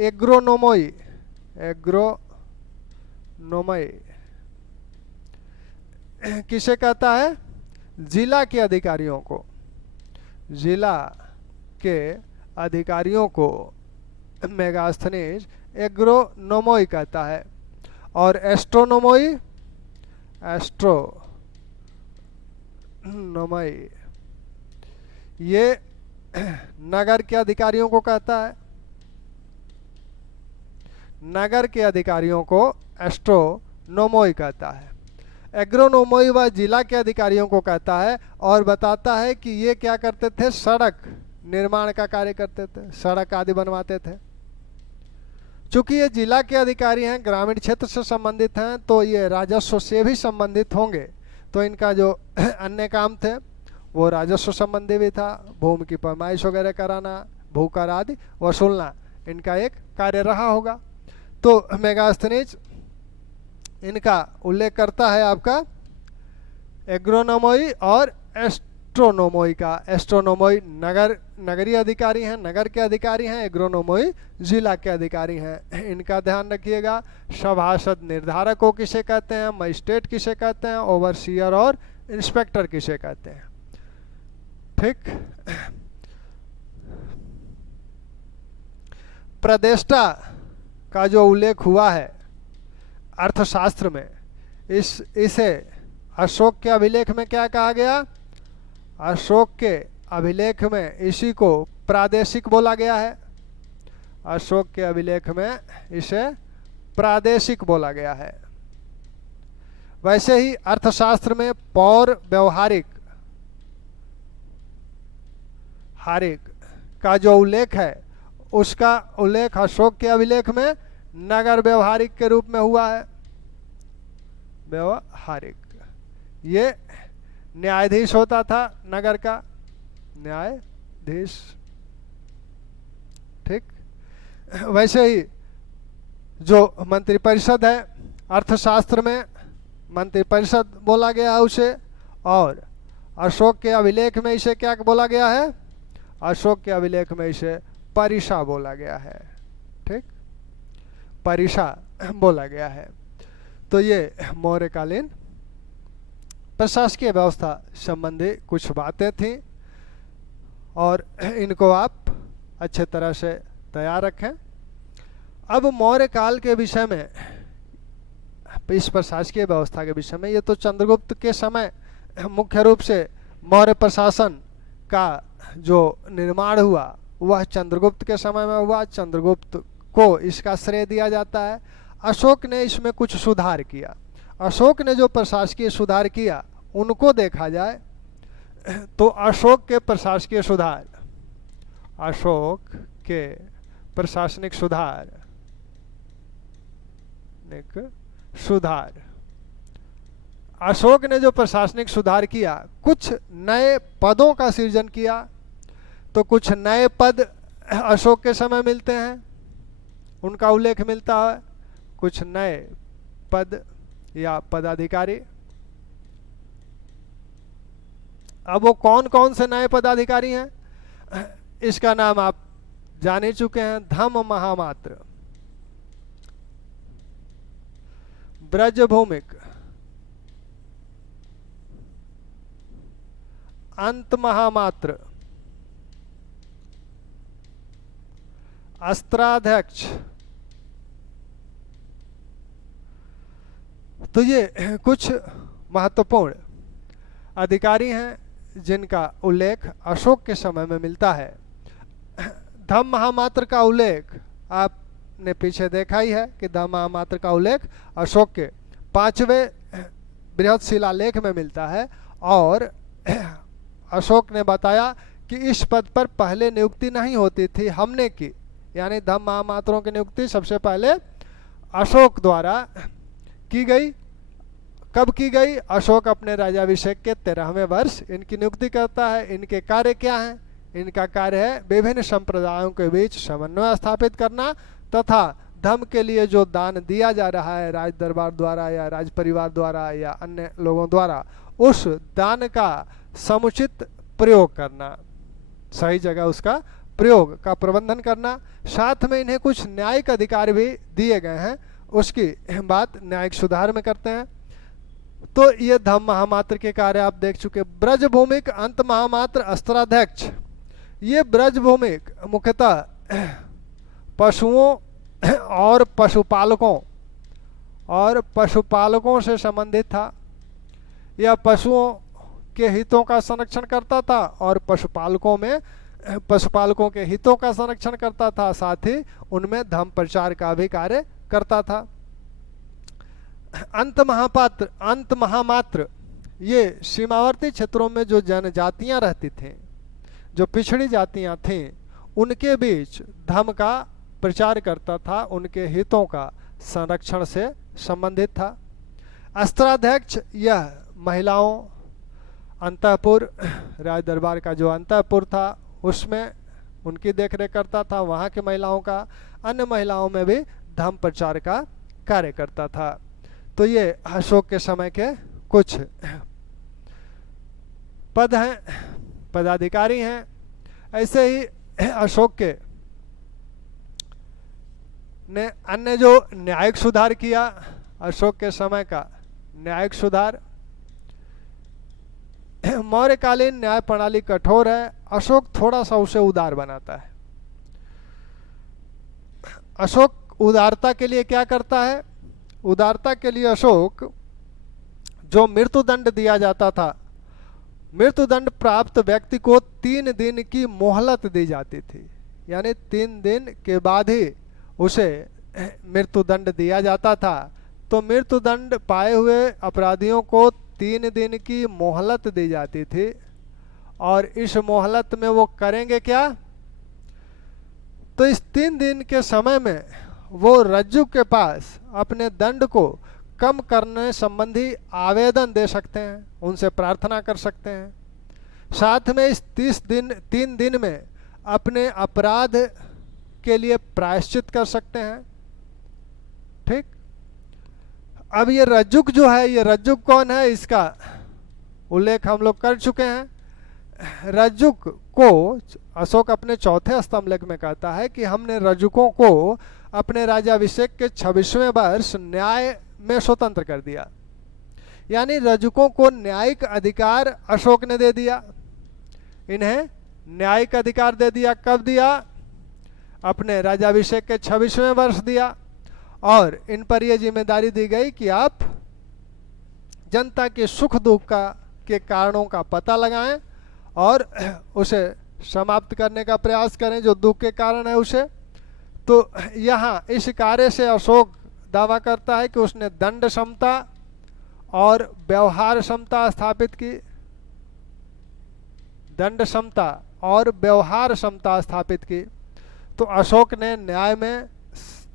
एग्रोनोमोई किसे कहता है? जिला के अधिकारियों को। जिला के अधिकारियों को मेगास्थनीज एग्रोनोमोई कहता है। और एस्ट्रोनोमोई ये नगर के अधिकारियों को कहता है। नगर के अधिकारियों को एस्ट्रोनोमोई कहता है। एग्रोनोमोई वह जिला के अधिकारियों को कहता है और बताता है कि ये क्या करते थे? सड़क निर्माण का कार्य करते थे, सड़क आदि बनवाते थे। चूंकि ये जिला के अधिकारी हैं, ग्रामीण क्षेत्र से संबंधित हैं, तो ये राजस्व से भी संबंधित होंगे। तो इनका जो अन्य काम थे वो राजस्व संबंधी भी था। भूमि की पैमाइश वगैरह कराना, भूकर आदि वसूलना इनका एक कार्य रहा होगा। तो मेगास्थनीज इनका उल्लेख करता है आपका एग्रोनोमोई और एस्ट्रोनोमोई का। एस्ट्रोनोमोई नगरीय अधिकारी हैं, नगर के अधिकारी हैं। एग्रोनोमोई जिला के अधिकारी हैं। इनका ध्यान रखिएगा। सभासद निर्धारक को किसे कहते हैं? मजिस्ट्रेट किसे कहते हैं? ओवरसीयर और इंस्पेक्टर किसे कहते हैं? ठीक। प्रदेष्टा का जो उल्लेख हुआ है अर्थशास्त्र में, इसे अशोक के अभिलेख में क्या कहा गया? अशोक के अभिलेख में इसी को प्रादेशिक बोला गया है। अशोक के अभिलेख में इसे प्रादेशिक बोला गया है। वैसे ही अर्थशास्त्र में पौर व्यवहारिक का जो उल्लेख है उसका उल्लेख अशोक के अभिलेख में नगर व्यवहारिक के रूप में हुआ है। व्यवहारिक ये न्यायाधीश होता था, नगर का न्यायाधीश। ठीक। वैसे ही जो मंत्रिपरिषद है अर्थशास्त्र में मंत्रिपरिषद बोला गया है उसे। और अशोक के अभिलेख में इसे क्या बोला गया है? अशोक के अभिलेख में इसे परिषा बोला गया है। ठीक, परिषा बोला गया है। तो ये मौर्यकालीन प्रशासकीय व्यवस्था संबंधी कुछ बातें थी और इनको आप अच्छे तरह से तैयार रखें। अब मौर्य काल के विषय में, इस प्रशासकीय व्यवस्था के विषय में, ये तो चंद्रगुप्त के समय मुख्य रूप से मौर्य प्रशासन का जो निर्माण हुआ वह चंद्रगुप्त के समय में हुआ। चंद्रगुप्त को इसका श्रेय दिया जाता है। अशोक ने इसमें कुछ सुधार किया। अशोक ने जो प्रशासकीय सुधार किया उनको देखा जाए तो अशोक के प्रशासकीय सुधार, अशोक के प्रशासनिक सुधार, अशोक ने जो प्रशासनिक सुधार किया, कुछ नए पदों का सृजन किया। तो कुछ नए पद अशोक के समय मिलते हैं, उनका उल्लेख मिलता है। कुछ नए पद या पदाधिकारी। अब वो कौन कौन से नए पदाधिकारी हैं इसका नाम आप जान ही चुके हैं। धम्म महामात्र, ब्रजभूमिक, अंत महामात्र, अस्त्राध्यक्ष। तो ये कुछ महत्वपूर्ण अधिकारी हैं जिनका उल्लेख अशोक के समय में मिलता है। धम्म महामात्र का उल्लेख आपने पीछे देखा ही है कि धम्म महामात्र का उल्लेख अशोक के 5वें बृहद शिलालेख में मिलता है। और अशोक ने बताया कि इस पद पर पहले नियुक्ति नहीं होती थी, हमने की। यानी धम्म महामात्रों की नियुक्ति सबसे पहले अशोक द्वारा की गई। कब की गई? अशोक अपने राज्याभिषेक के 13वें वर्ष इनकी नियुक्ति करता है। इनके कार्य क्या हैं? इनका कार्य है विभिन्न संप्रदायों के बीच समन्वय स्थापित करना तथा धर्म के लिए जो दान दिया जा रहा है राज दरबार द्वारा या राज परिवार द्वारा या अन्य लोगों द्वारा, उस दान का समुचित प्रयोग करना, सही जगह उसका प्रयोग का प्रबंधन करना। साथ में इन्हें कुछ न्यायिक अधिकार भी दिए गए हैं, उसकी बात न्यायिक सुधार में करते हैं। तो ये धम्म महामात्र के कार्य आप देख चुके। ब्रजभूमिक अंत महामात्र अस्त्राध्यक्ष, ये ब्रजभूमिक मुख्यतः पशुओं और पशुपालकों से संबंधित था। यह पशुओं के हितों का संरक्षण करता था और पशुपालकों के हितों का संरक्षण करता था, साथ ही उनमें धर्म प्रचार का भी कार्य करता था। अंत महामात्र ये सीमावर्ती क्षेत्रों में जो जनजातियां रहती थीं, जो पिछड़ी जातियां थीं, उनके बीच धर्म का प्रचार करता था, उनके हितों का संरक्षण से संबंधित था। अस्त्राध्यक्ष यह महिलाओं, अंतःपुर, राज दरबार का जो अंतःपुर था उसमें उनकी देखरेख करता था, वहाँ की महिलाओं का, अन्य महिलाओं में भी धर्म प्रचार का कार्य करता था। तो ये अशोक के समय के कुछ पद हैं, पदाधिकारी हैं। ऐसे ही अशोक के ने अन्य जो न्यायिक सुधार किया, अशोक के समय का न्यायिक सुधार। मौर्यकालीन न्याय प्रणाली कठोर है, अशोक थोड़ा सा उसे उदार बनाता है। अशोक उदारता के लिए क्या करता है? उदारता के लिए अशोक जो मृत्युदंड दिया जाता था, मृत्युदंड प्राप्त व्यक्ति को 3 दिन की मोहलत दी जाती थी। यानी 3 दिन के बाद ही उसे मृत्युदंड दिया जाता था। तो मृत्युदंड पाए हुए अपराधियों को 3 दिन की मोहलत दी जाती थी और इस मोहलत में वो करेंगे क्या? तो इस 3 दिन के समय में वो रज्जु के पास अपने दंड को कम करने संबंधी आवेदन दे सकते हैं, उनसे प्रार्थना कर सकते हैं। साथ में इस 3 दिन में अपने अपराध के लिए प्रायश्चित कर सकते हैं। ठीक। अब ये रज्जुक जो है, ये रज्जुक कौन है, इसका उल्लेख हम लोग कर चुके हैं। रज्जुक को अशोक अपने 4थे स्तंभलेख में कहता है कि हमने रज्जुकों को अपने राज्याभिषेक के 26वें वर्ष न्याय में स्वतंत्र कर दिया। यानी रज्जुकों को न्यायिक अधिकार अशोक ने दे दिया, इन्हें न्यायिक अधिकार दे दिया। कब दिया? अपने राज्याभिषेक के 26वें वर्ष दिया और इन पर यह जिम्मेदारी दी गई कि आप जनता के सुख दुख के कारणों का पता लगाएं और उसे समाप्त करने का प्रयास करें, जो दुख के कारण है उसे। तो यहाँ इस कार्य से अशोक दावा करता है कि उसने दंड समता और व्यवहार समता स्थापित की। दंड समता और व्यवहार समता स्थापित की। तो अशोक ने न्याय में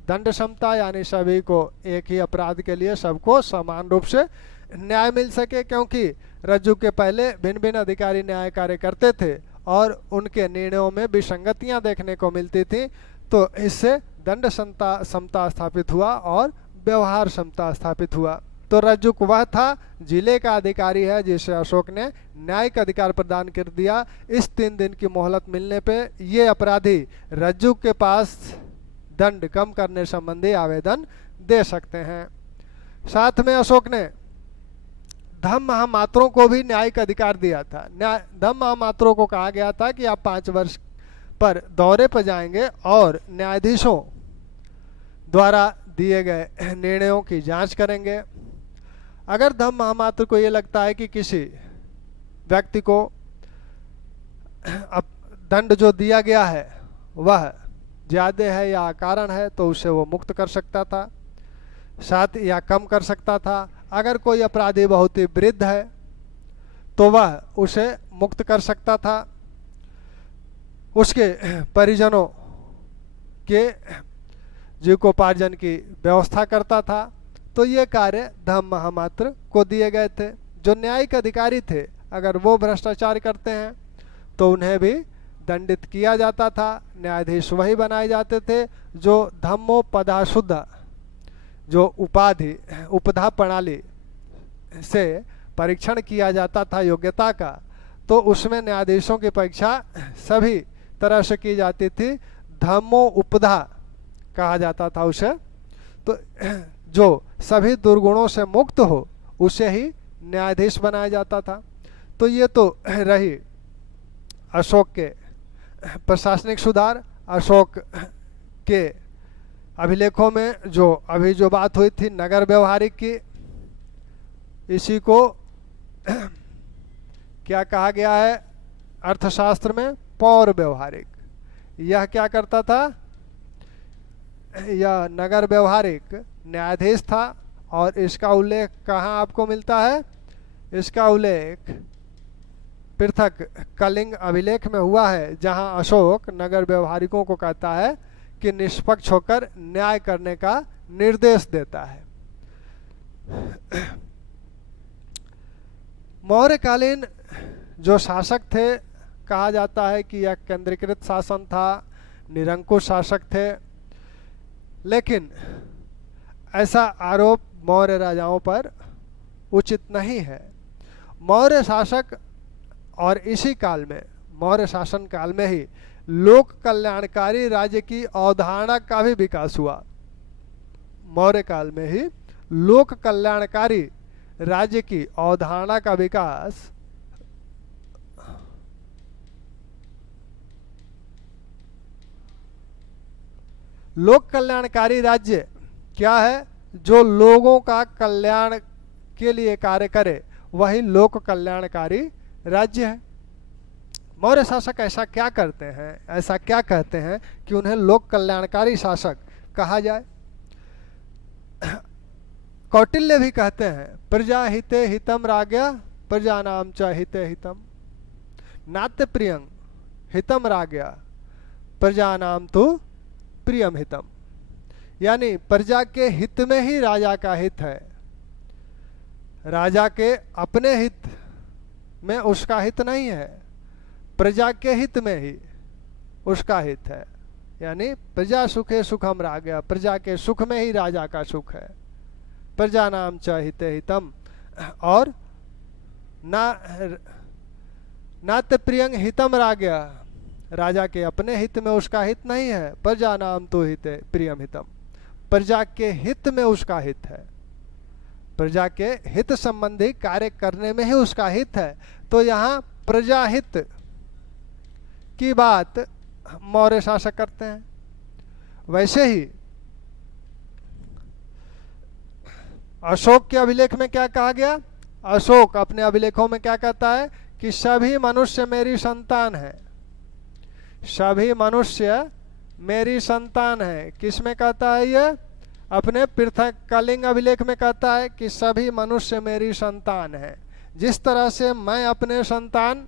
दंड समता, यानी सभी को एक ही अपराध के लिए सबको समान रूप से न्याय मिल सके, क्योंकि रज्जु के पहले भिन्न भिन्न अधिकारी न्याय कार्य करते थे और उनके निर्णयों में विसंगतियां देखने को मिलती थी। तो इससे दंड समता स्थापित हुआ और व्यवहार समता स्थापित हुआ। तो रज्जुक वह था, जिले का अधिकारी है, जिसे अशोक ने न्यायिक अधिकार प्रदान कर दिया। इस 3 दिन की मोहलत मिलने पे ये अपराधी रज्जुक के पास दंड कम करने संबंधी आवेदन दे सकते हैं। साथ में अशोक ने धम्म महामात्रों को भी न्यायिक अधिकार दिया था। धम्म महामात्रों को कहा गया था कि आप 5 वर्ष पर दौरे पर जाएंगे और न्यायाधीशों द्वारा दिए गए निर्णयों की जांच करेंगे। अगर धम्म महामात्र को ये लगता है कि किसी व्यक्ति को अब दंड जो दिया गया है वह ज्यादा है या अकारण है, तो उसे वो मुक्त कर सकता था, साथ या कम कर सकता था। अगर कोई अपराधी बहुत ही वृद्ध है तो वह उसे मुक्त कर सकता था, उसके परिजनों के जीविकोपार्जन की व्यवस्था करता था। तो ये कार्य धम्म महामात्र को दिए गए थे। जो न्यायिक अधिकारी थे, अगर वो भ्रष्टाचार करते हैं तो उन्हें भी दंडित किया जाता था। न्यायाधीश वही बनाए जाते थे जो धम्मोपधाशुद्ध, जो उपाधि उपधा प्रणाली से परीक्षण किया जाता था योग्यता का, तो उसमें न्यायाधीशों की परीक्षा सभी तरह से की जाती थी। धम्मो उपधा कहा जाता था उसे। तो जो सभी दुर्गुणों से मुक्त हो उसे ही न्यायाधीश बनाया जाता था। तो ये तो रही अशोक के प्रशासनिक सुधार। अशोक के अभिलेखों में जो अभी जो बात हुई थी नगर व्यवहारिक की, इसी को क्या कहा गया है अर्थशास्त्र में, पौर व्यवहारिक। यह क्या करता था, यह नगर व्यवहारिक न्यायाधीश था। और इसका उल्लेख कहाँ आपको मिलता है, इसका उल्लेख पृथक कलिंग अभिलेख में हुआ है, जहाँ अशोक नगर व्यवहारिकों को कहता है कि निष्पक्ष होकर न्याय करने का निर्देश देता है। मौर्यकालीन जो शासक थे, कहा जाता है कि यह केंद्रीकृत शासन था, निरंकुश शासक थे। लेकिन ऐसा आरोप मौर्य राजाओं पर उचित नहीं है। मौर्य शासक, और इसी काल में, मौर्य शासन काल में ही लोक कल्याणकारी राज्य की अवधारणा का भी विकास हुआ। मौर्य काल में ही लोक कल्याणकारी राज्य की अवधारणा का विकास लोक कल्याणकारी राज्य क्या है, जो लोगों का कल्याण के लिए कार्य करे, वही लोक कल्याणकारी राज्य है। मौर्य शासक ऐसा क्या करते हैं, ऐसा क्या कहते हैं कि उन्हें लोक कल्याणकारी शासक कहा जाए। कौटिल्य भी कहते हैं प्रजा हिते हितम राज्ञा प्रजानाम च हिते हितम, नात्य प्रियं हितम राज्ञा प्रजानाम तो प्रियम हितम। यानी प्रजा के हित में ही राजा का हित है, राजा के अपने हित में उसका हित नहीं है, प्रजा के हित में ही उसका हित है। यानी प्रजा सुखे सुखम राज्ञा, प्रजा के सुख में ही राजा का सुख है। प्रजा नाम च हिते हितम, और नात्य प्रियं हितम राज्ञा, राजा के अपने हित में उसका हित नहीं है। प्रजा नाम तो हिते प्रियम हितम, प्रजा के हित में उसका हित है, प्रजा के हित संबंधी कार्य करने में ही उसका हित है। तो यहाँ प्रजा हित की बात मौर्य शासक करते हैं। वैसे ही अशोक के अभिलेख में क्या कहा गया, अशोक अपने अभिलेखों में क्या कहता है कि सभी मनुष्य मेरी संतान है, सभी मनुष्य मेरी संतान है। किसमें कहता है यह, अपने पृथक कलिंग अभिलेख में कहता है कि सभी मनुष्य मेरी संतान है। जिस तरह से मैं अपने संतान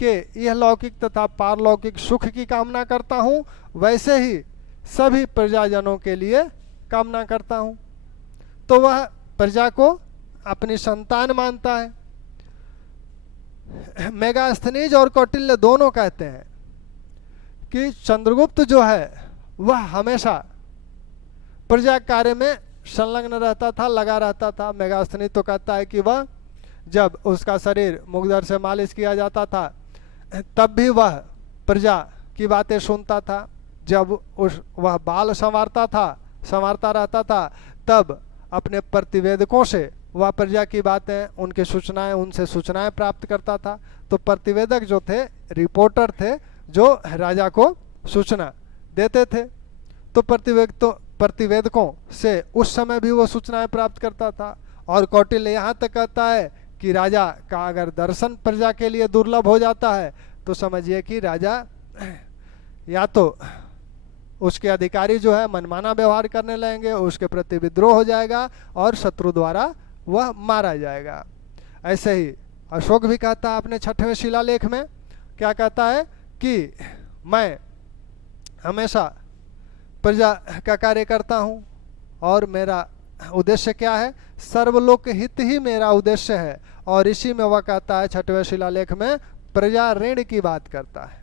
के यह लौकिक तथा पारलौकिक सुख की कामना करता हूँ, वैसे ही सभी प्रजाजनों के लिए कामना करता हूँ। तो वह प्रजा को अपनी संतान मानता है। मेगास्थनीज और कौटिल्य दोनों कहते हैं कि चंद्रगुप्त जो है वह हमेशा प्रजा कार्य में संलग्न रहता था, लगा रहता था। मेगास्थनीज तो कहता है कि वह जब उसका शरीर मुगदर से मालिश किया जाता था तब भी वह प्रजा की बातें सुनता था। जब वह बाल संवारता रहता था तब अपने प्रतिवेदकों से वह प्रजा की बातें, उनकी सूचनाएं, उनसे सूचनाएं प्राप्त करता था। तो प्रतिवेदक जो थे, रिपोर्टर थे, जो राजा को सूचना देते थे। तो प्रतिवेदकों से उस समय भी वो सूचनाएं प्राप्त करता था। और कौटिल्य यहाँ तक कहता है कि राजा का अगर दर्शन प्रजा के लिए दुर्लभ हो जाता है तो समझिए कि राजा या तो उसके अधिकारी जो है मनमाना व्यवहार करने लगेंगे, उसके प्रति विद्रोह हो जाएगा और शत्रु द्वारा वह मारा जाएगा। ऐसे ही अशोक भी कहता है अपने 6वें शिलालेख में, क्या कहता है कि मैं हमेशा प्रजा का कार्य करता हूँ और मेरा उद्देश्य क्या है, सर्वलोक हित ही मेरा उद्देश्य है। और इसी में वह कहता है 6वें शिलालेख में प्रजा ऋण की बात करता है।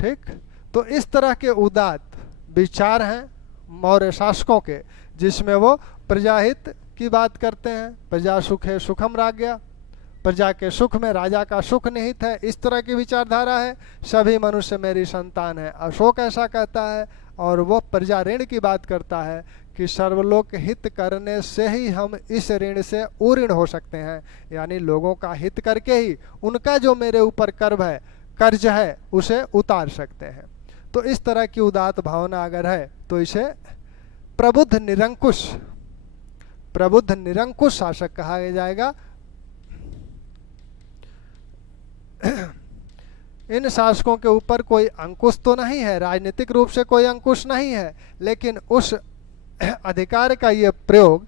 ठीक, तो इस तरह के उदात्त विचार हैं मौर्य शासकों के, जिसमें वो प्रजाहित की बात करते हैं। प्रजा सुखे सुखम राज्ञा, प्रजा के सुख में राजा का सुख निहित है, इस तरह की विचारधारा है। सभी मनुष्य मेरी संतान है, अशोक ऐसा कहता है। और वो प्रजा ऋण की बात करता है कि सर्वलोक हित करने से ही हम इस ऋण से उऋण हो सकते हैं, यानी लोगों का हित करके ही उनका जो मेरे ऊपर कर्ज है उसे उतार सकते हैं। तो इस तरह की उदात्त भावना अगर है तो इसे प्रबुद्ध निरंकुश शासक कहा जाएगा। इन शासकों के ऊपर कोई अंकुश तो नहीं है, राजनीतिक रूप से कोई अंकुश नहीं है, लेकिन उस अधिकार का ये प्रयोग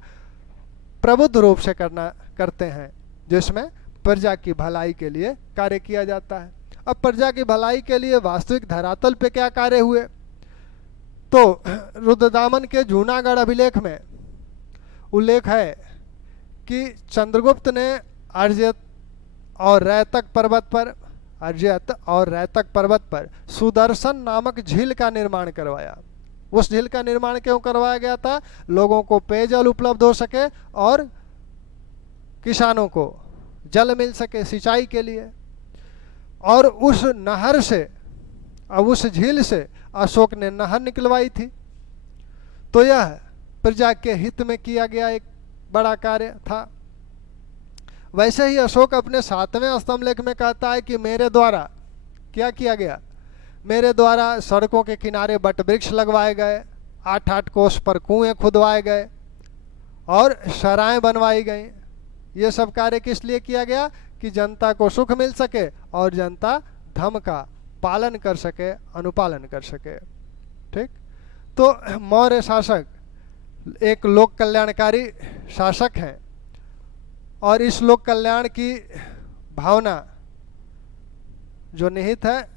प्रबुद्ध रूप से करते हैं, जिसमें प्रजा की भलाई के लिए कार्य किया जाता है। अब प्रजा की भलाई के लिए वास्तविक धरातल पे क्या कार्य हुए, तो रुद्रदामन के जूनागढ़ अभिलेख में उल्लेख है कि चंद्रगुप्त ने अर्जत और रैतक पर्वत पर सुदर्शन नामक झील का निर्माण करवाया। उस झील का निर्माण क्यों करवाया गया था, लोगों को पेयजल उपलब्ध हो सके और किसानों को जल मिल सके सिंचाई के लिए। और उस नहर से, अब उस झील से अशोक ने नहर निकलवाई थी। तो यह प्रजा के हित में किया गया एक बड़ा कार्य था। वैसे ही अशोक अपने 7वें स्तंभलेख में कहता है कि मेरे द्वारा क्या किया गया, मेरे द्वारा सड़कों के किनारे बट वृक्ष लगवाए गए, 8-8 कोस पर कुएं खुदवाए गए और सराएं बनवाई गई। ये सब कार्य किस लिए किया गया कि जनता को सुख मिल सके और जनता धर्म का पालन कर सके, अनुपालन कर सके। ठीक, तो मौर्य शासक एक लोक कल्याणकारी शासक हैं और इस लोक कल्याण की भावना जो निहित है,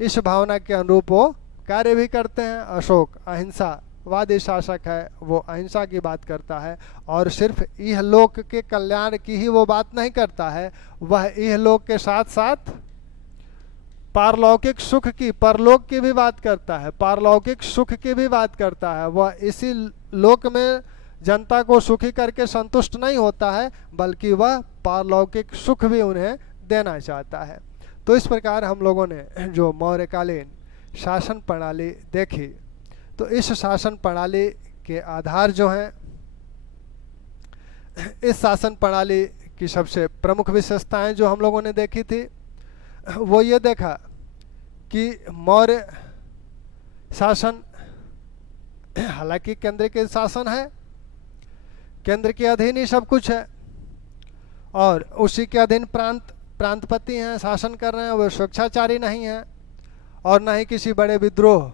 इस भावना के अनुरूप वो कार्य भी करते हैं। अशोक अहिंसावादी शासक है, वो अहिंसा की बात करता है और सिर्फ इहलोक के कल्याण की ही वो बात नहीं करता है, वह इहलोक के साथ साथ पारलौकिक सुख की, परलोक की भी बात करता है, पारलौकिक सुख की भी बात करता है। वह इसी लोक में जनता को सुखी करके संतुष्ट नहीं होता है, बल्कि वह पारलौकिक सुख भी उन्हें देना चाहता है। तो इस प्रकार हम लोगों ने जो मौर्यकालीन शासन प्रणाली देखी, तो इस शासन प्रणाली के आधार जो हैं, इस शासन प्रणाली की सबसे प्रमुख विशेषताएं जो हम लोगों ने देखी थी, वो ये देखा कि मौर्य शासन हालांकि केंद्र के शासन है, केंद्र के अधीन ही सब कुछ है और उसी के अधीन प्रांतपति हैं, शासन कर रहे हैं, वो स्वेच्छाचारी नहीं है और न ही किसी बड़े विद्रोह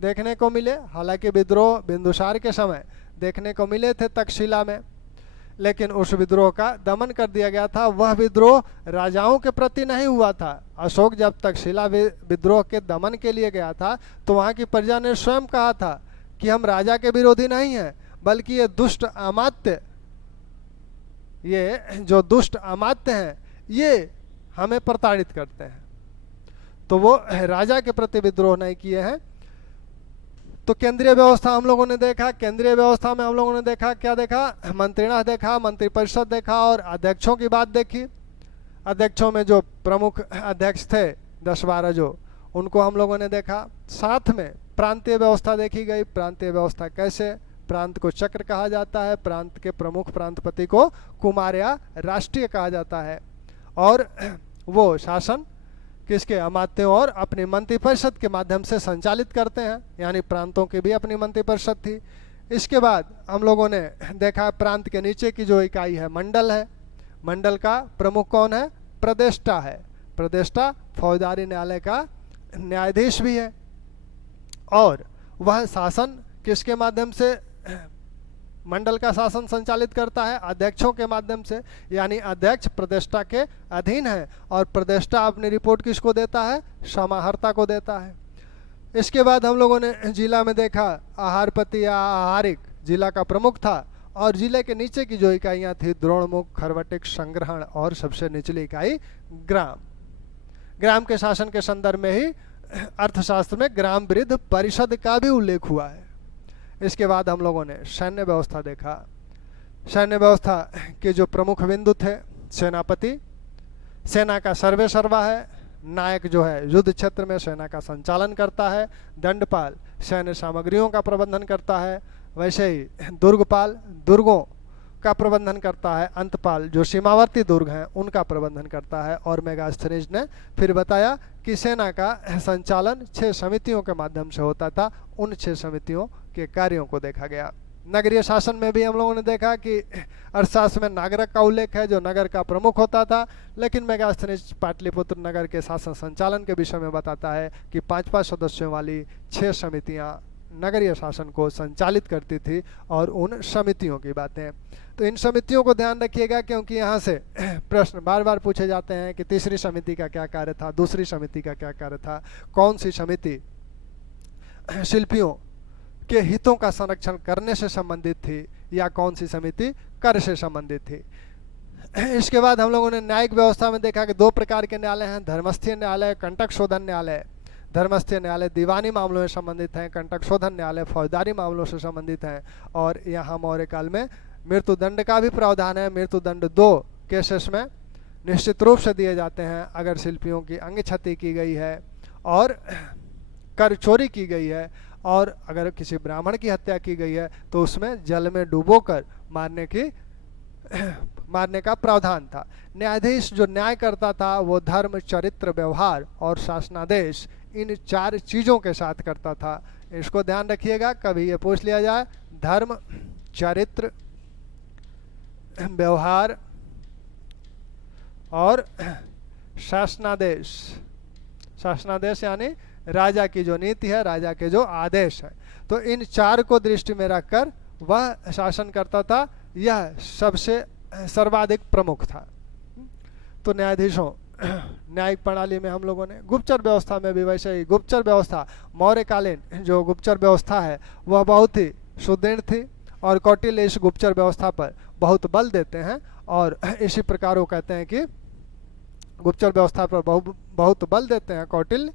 देखने को मिले। हालांकि विद्रोह बिंदुसार के समय देखने को मिले थे तक्षशिला में, लेकिन उस विद्रोह का दमन कर दिया गया था। वह विद्रोह राजाओं के प्रति नहीं हुआ था। अशोक जब तक्षशिला विद्रोह के दमन के लिए गया था तो वहाँ की प्रजा ने स्वयं कहा था कि हम राजा के विरोधी नहीं हैं, बल्कि ये दुष्ट अमात्य, ये जो दुष्ट अमात्य हैं, ये हमें प्रताड़ित करते हैं। तो वो राजा के प्रति विद्रोह नहीं किए हैं। तो केंद्रीय व्यवस्था हम लोगों ने देखा, केंद्रीय व्यवस्था में हम लोगों ने देखा, क्या देखा, मंत्रिणा देखा, मंत्रिपरिषद देखा और अध्यक्षों की बात देखी। अध्यक्षों में जो प्रमुख अध्यक्ष थे 10-12 जो, उनको हम लोगों ने देखा। साथ में प्रांतीय व्यवस्था देखी गई। प्रांतीय व्यवस्था कैसे, प्रांत को चक्र कहा जाता है, प्रांत के प्रमुख प्रांतपति को कुमार या राष्ट्रीय कहा जाता है और वो शासन किसके, अमात्यों और अपनी मंत्रिपरिषद के माध्यम से संचालित करते हैं, यानी प्रांतों की भी अपनी मंत्रिपरिषद थी। इसके बाद हम लोगों ने देखा प्रांत के नीचे की जो इकाई है मंडल है। मंडल का प्रमुख कौन है, प्रदेष्टा है। प्रदेष्टा फौजदारी न्यायालय का न्यायाधीश भी है और वह शासन किसके माध्यम से मंडल का शासन संचालित करता है अध्यक्षों के माध्यम से, यानी अध्यक्ष प्रदेष्टा के अधीन है और प्रदेष्टा अपनी रिपोर्ट किसको देता है, समाहर्ता को देता है। इसके बाद हम लोगों ने जिला में देखा आहारपति या आहारिक जिला का प्रमुख था, और जिले के नीचे की जो इकाइयाँ थी द्रोणमुख, खरवटिक, संग्रहण और सबसे निचली इकाई ग्राम। ग्राम के शासन के संदर्भ में ही अर्थशास्त्र में ग्राम वृद्ध परिषद का भी उल्लेख हुआ है। इसके बाद हम लोगों ने सैन्य व्यवस्था देखा। सैन्य व्यवस्था के जो प्रमुख बिंदु थे, सेनापति सेना का सर्वे सर्वा है, नायक जो है युद्ध क्षेत्र में सेना का संचालन करता है, दंडपाल सैन्य सामग्रियों का प्रबंधन करता है, वैसे ही दुर्गपाल दुर्गों का प्रबंधन करता है, अंतपाल जो सीमावर्ती दुर्ग हैं उनका प्रबंधन करता है। और मेगास्थनीज ने फिर बताया कि सेना का संचालन 6 समितियों के माध्यम से होता था। उन 6 समितियों के कार्यों को देखा गया। नगरीय शासन में भी हम लोगों ने देखा कि अर्थशास्त्र में नागरिक का उल्लेख है जो नगर का प्रमुख होता था, लेकिन मेगास्थनीज पाटलिपुत्र नगर के शासन संचालन के विषय में बताता है कि 5-5 सदस्यों वाली 6 समितियां नगरीय शासन को संचालित करती थी। और उन समितियों की बातें, तो इन समितियों को ध्यान रखिएगा क्योंकि यहाँ से प्रश्न बार बार पूछे जाते हैं कि तीसरी समिति का क्या कार्य था, दूसरी समिति का क्या कार्य था, कौन सी समिति शिल्पियों के हितों का संरक्षण करने से संबंधित थी या कौन सी समिति कर से संबंधित थी। इसके बाद हम लोगों ने न्यायिक व्यवस्था में देखा कि 2 प्रकार के न्यायालय हैं, धर्मस्थीय न्यायालय, कंटक शोधन न्यायालय। धर्मस्थीय न्यायालय दीवानी मामलों से संबंधित हैं, कंटक शोधन न्यायालय फौजदारी मामलों से संबंधित हैं। और यहाँ मौर्य काल में मृत्युदंड का भी प्रावधान है। मृत्युदंड 2 केसेस में निश्चित रूप से दिए जाते हैं, अगर शिल्पियों की अंग क्षति की गई है और कर चोरी की गई है और अगर किसी ब्राह्मण की हत्या की गई है तो उसमें जल में डुबोकर मारने का प्रावधान था। न्यायाधीश जो न्याय करता था वो धर्म, चरित्र, व्यवहार और शासनादेश इन 4 चीज़ों के साथ करता था। इसको ध्यान रखिएगा, कभी ये पूछ लिया जाए धर्म, चरित्र, व्यवहार और शासनादेश। शासनादेश यानी राजा की जो नीति है, राजा के जो आदेश है, तो इन 4 को दृष्टि में रखकर वह शासन करता था। यह सबसे सर्वाधिक प्रमुख था। तो न्यायाधीशों न्यायिक प्रणाली में हम लोगों ने गुप्तचर व्यवस्था में भी वैसे ही गुप्तचर व्यवस्था, मौर्यकालीन जो गुप्तचर व्यवस्था है वह बहुत ही सुदृढ़ थी और कौटिल्य इस गुप्तचर व्यवस्था पर बहुत बल देते हैं। और इसी प्रकार वो कहते हैं कि गुप्तचर व्यवस्था पर बहुत बल देते हैं कौटिल्य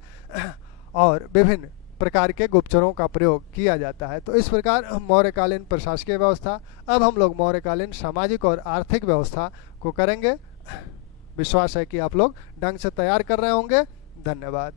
और विभिन्न प्रकार के गुप्तचरों का प्रयोग किया जाता है। तो इस प्रकार मौर्यकालीन प्रशासकीय व्यवस्था। अब हम लोग मौर्यकालीन सामाजिक और आर्थिक व्यवस्था को करेंगे। विश्वास है कि आप लोग ढंग से तैयार कर रहे होंगे। धन्यवाद।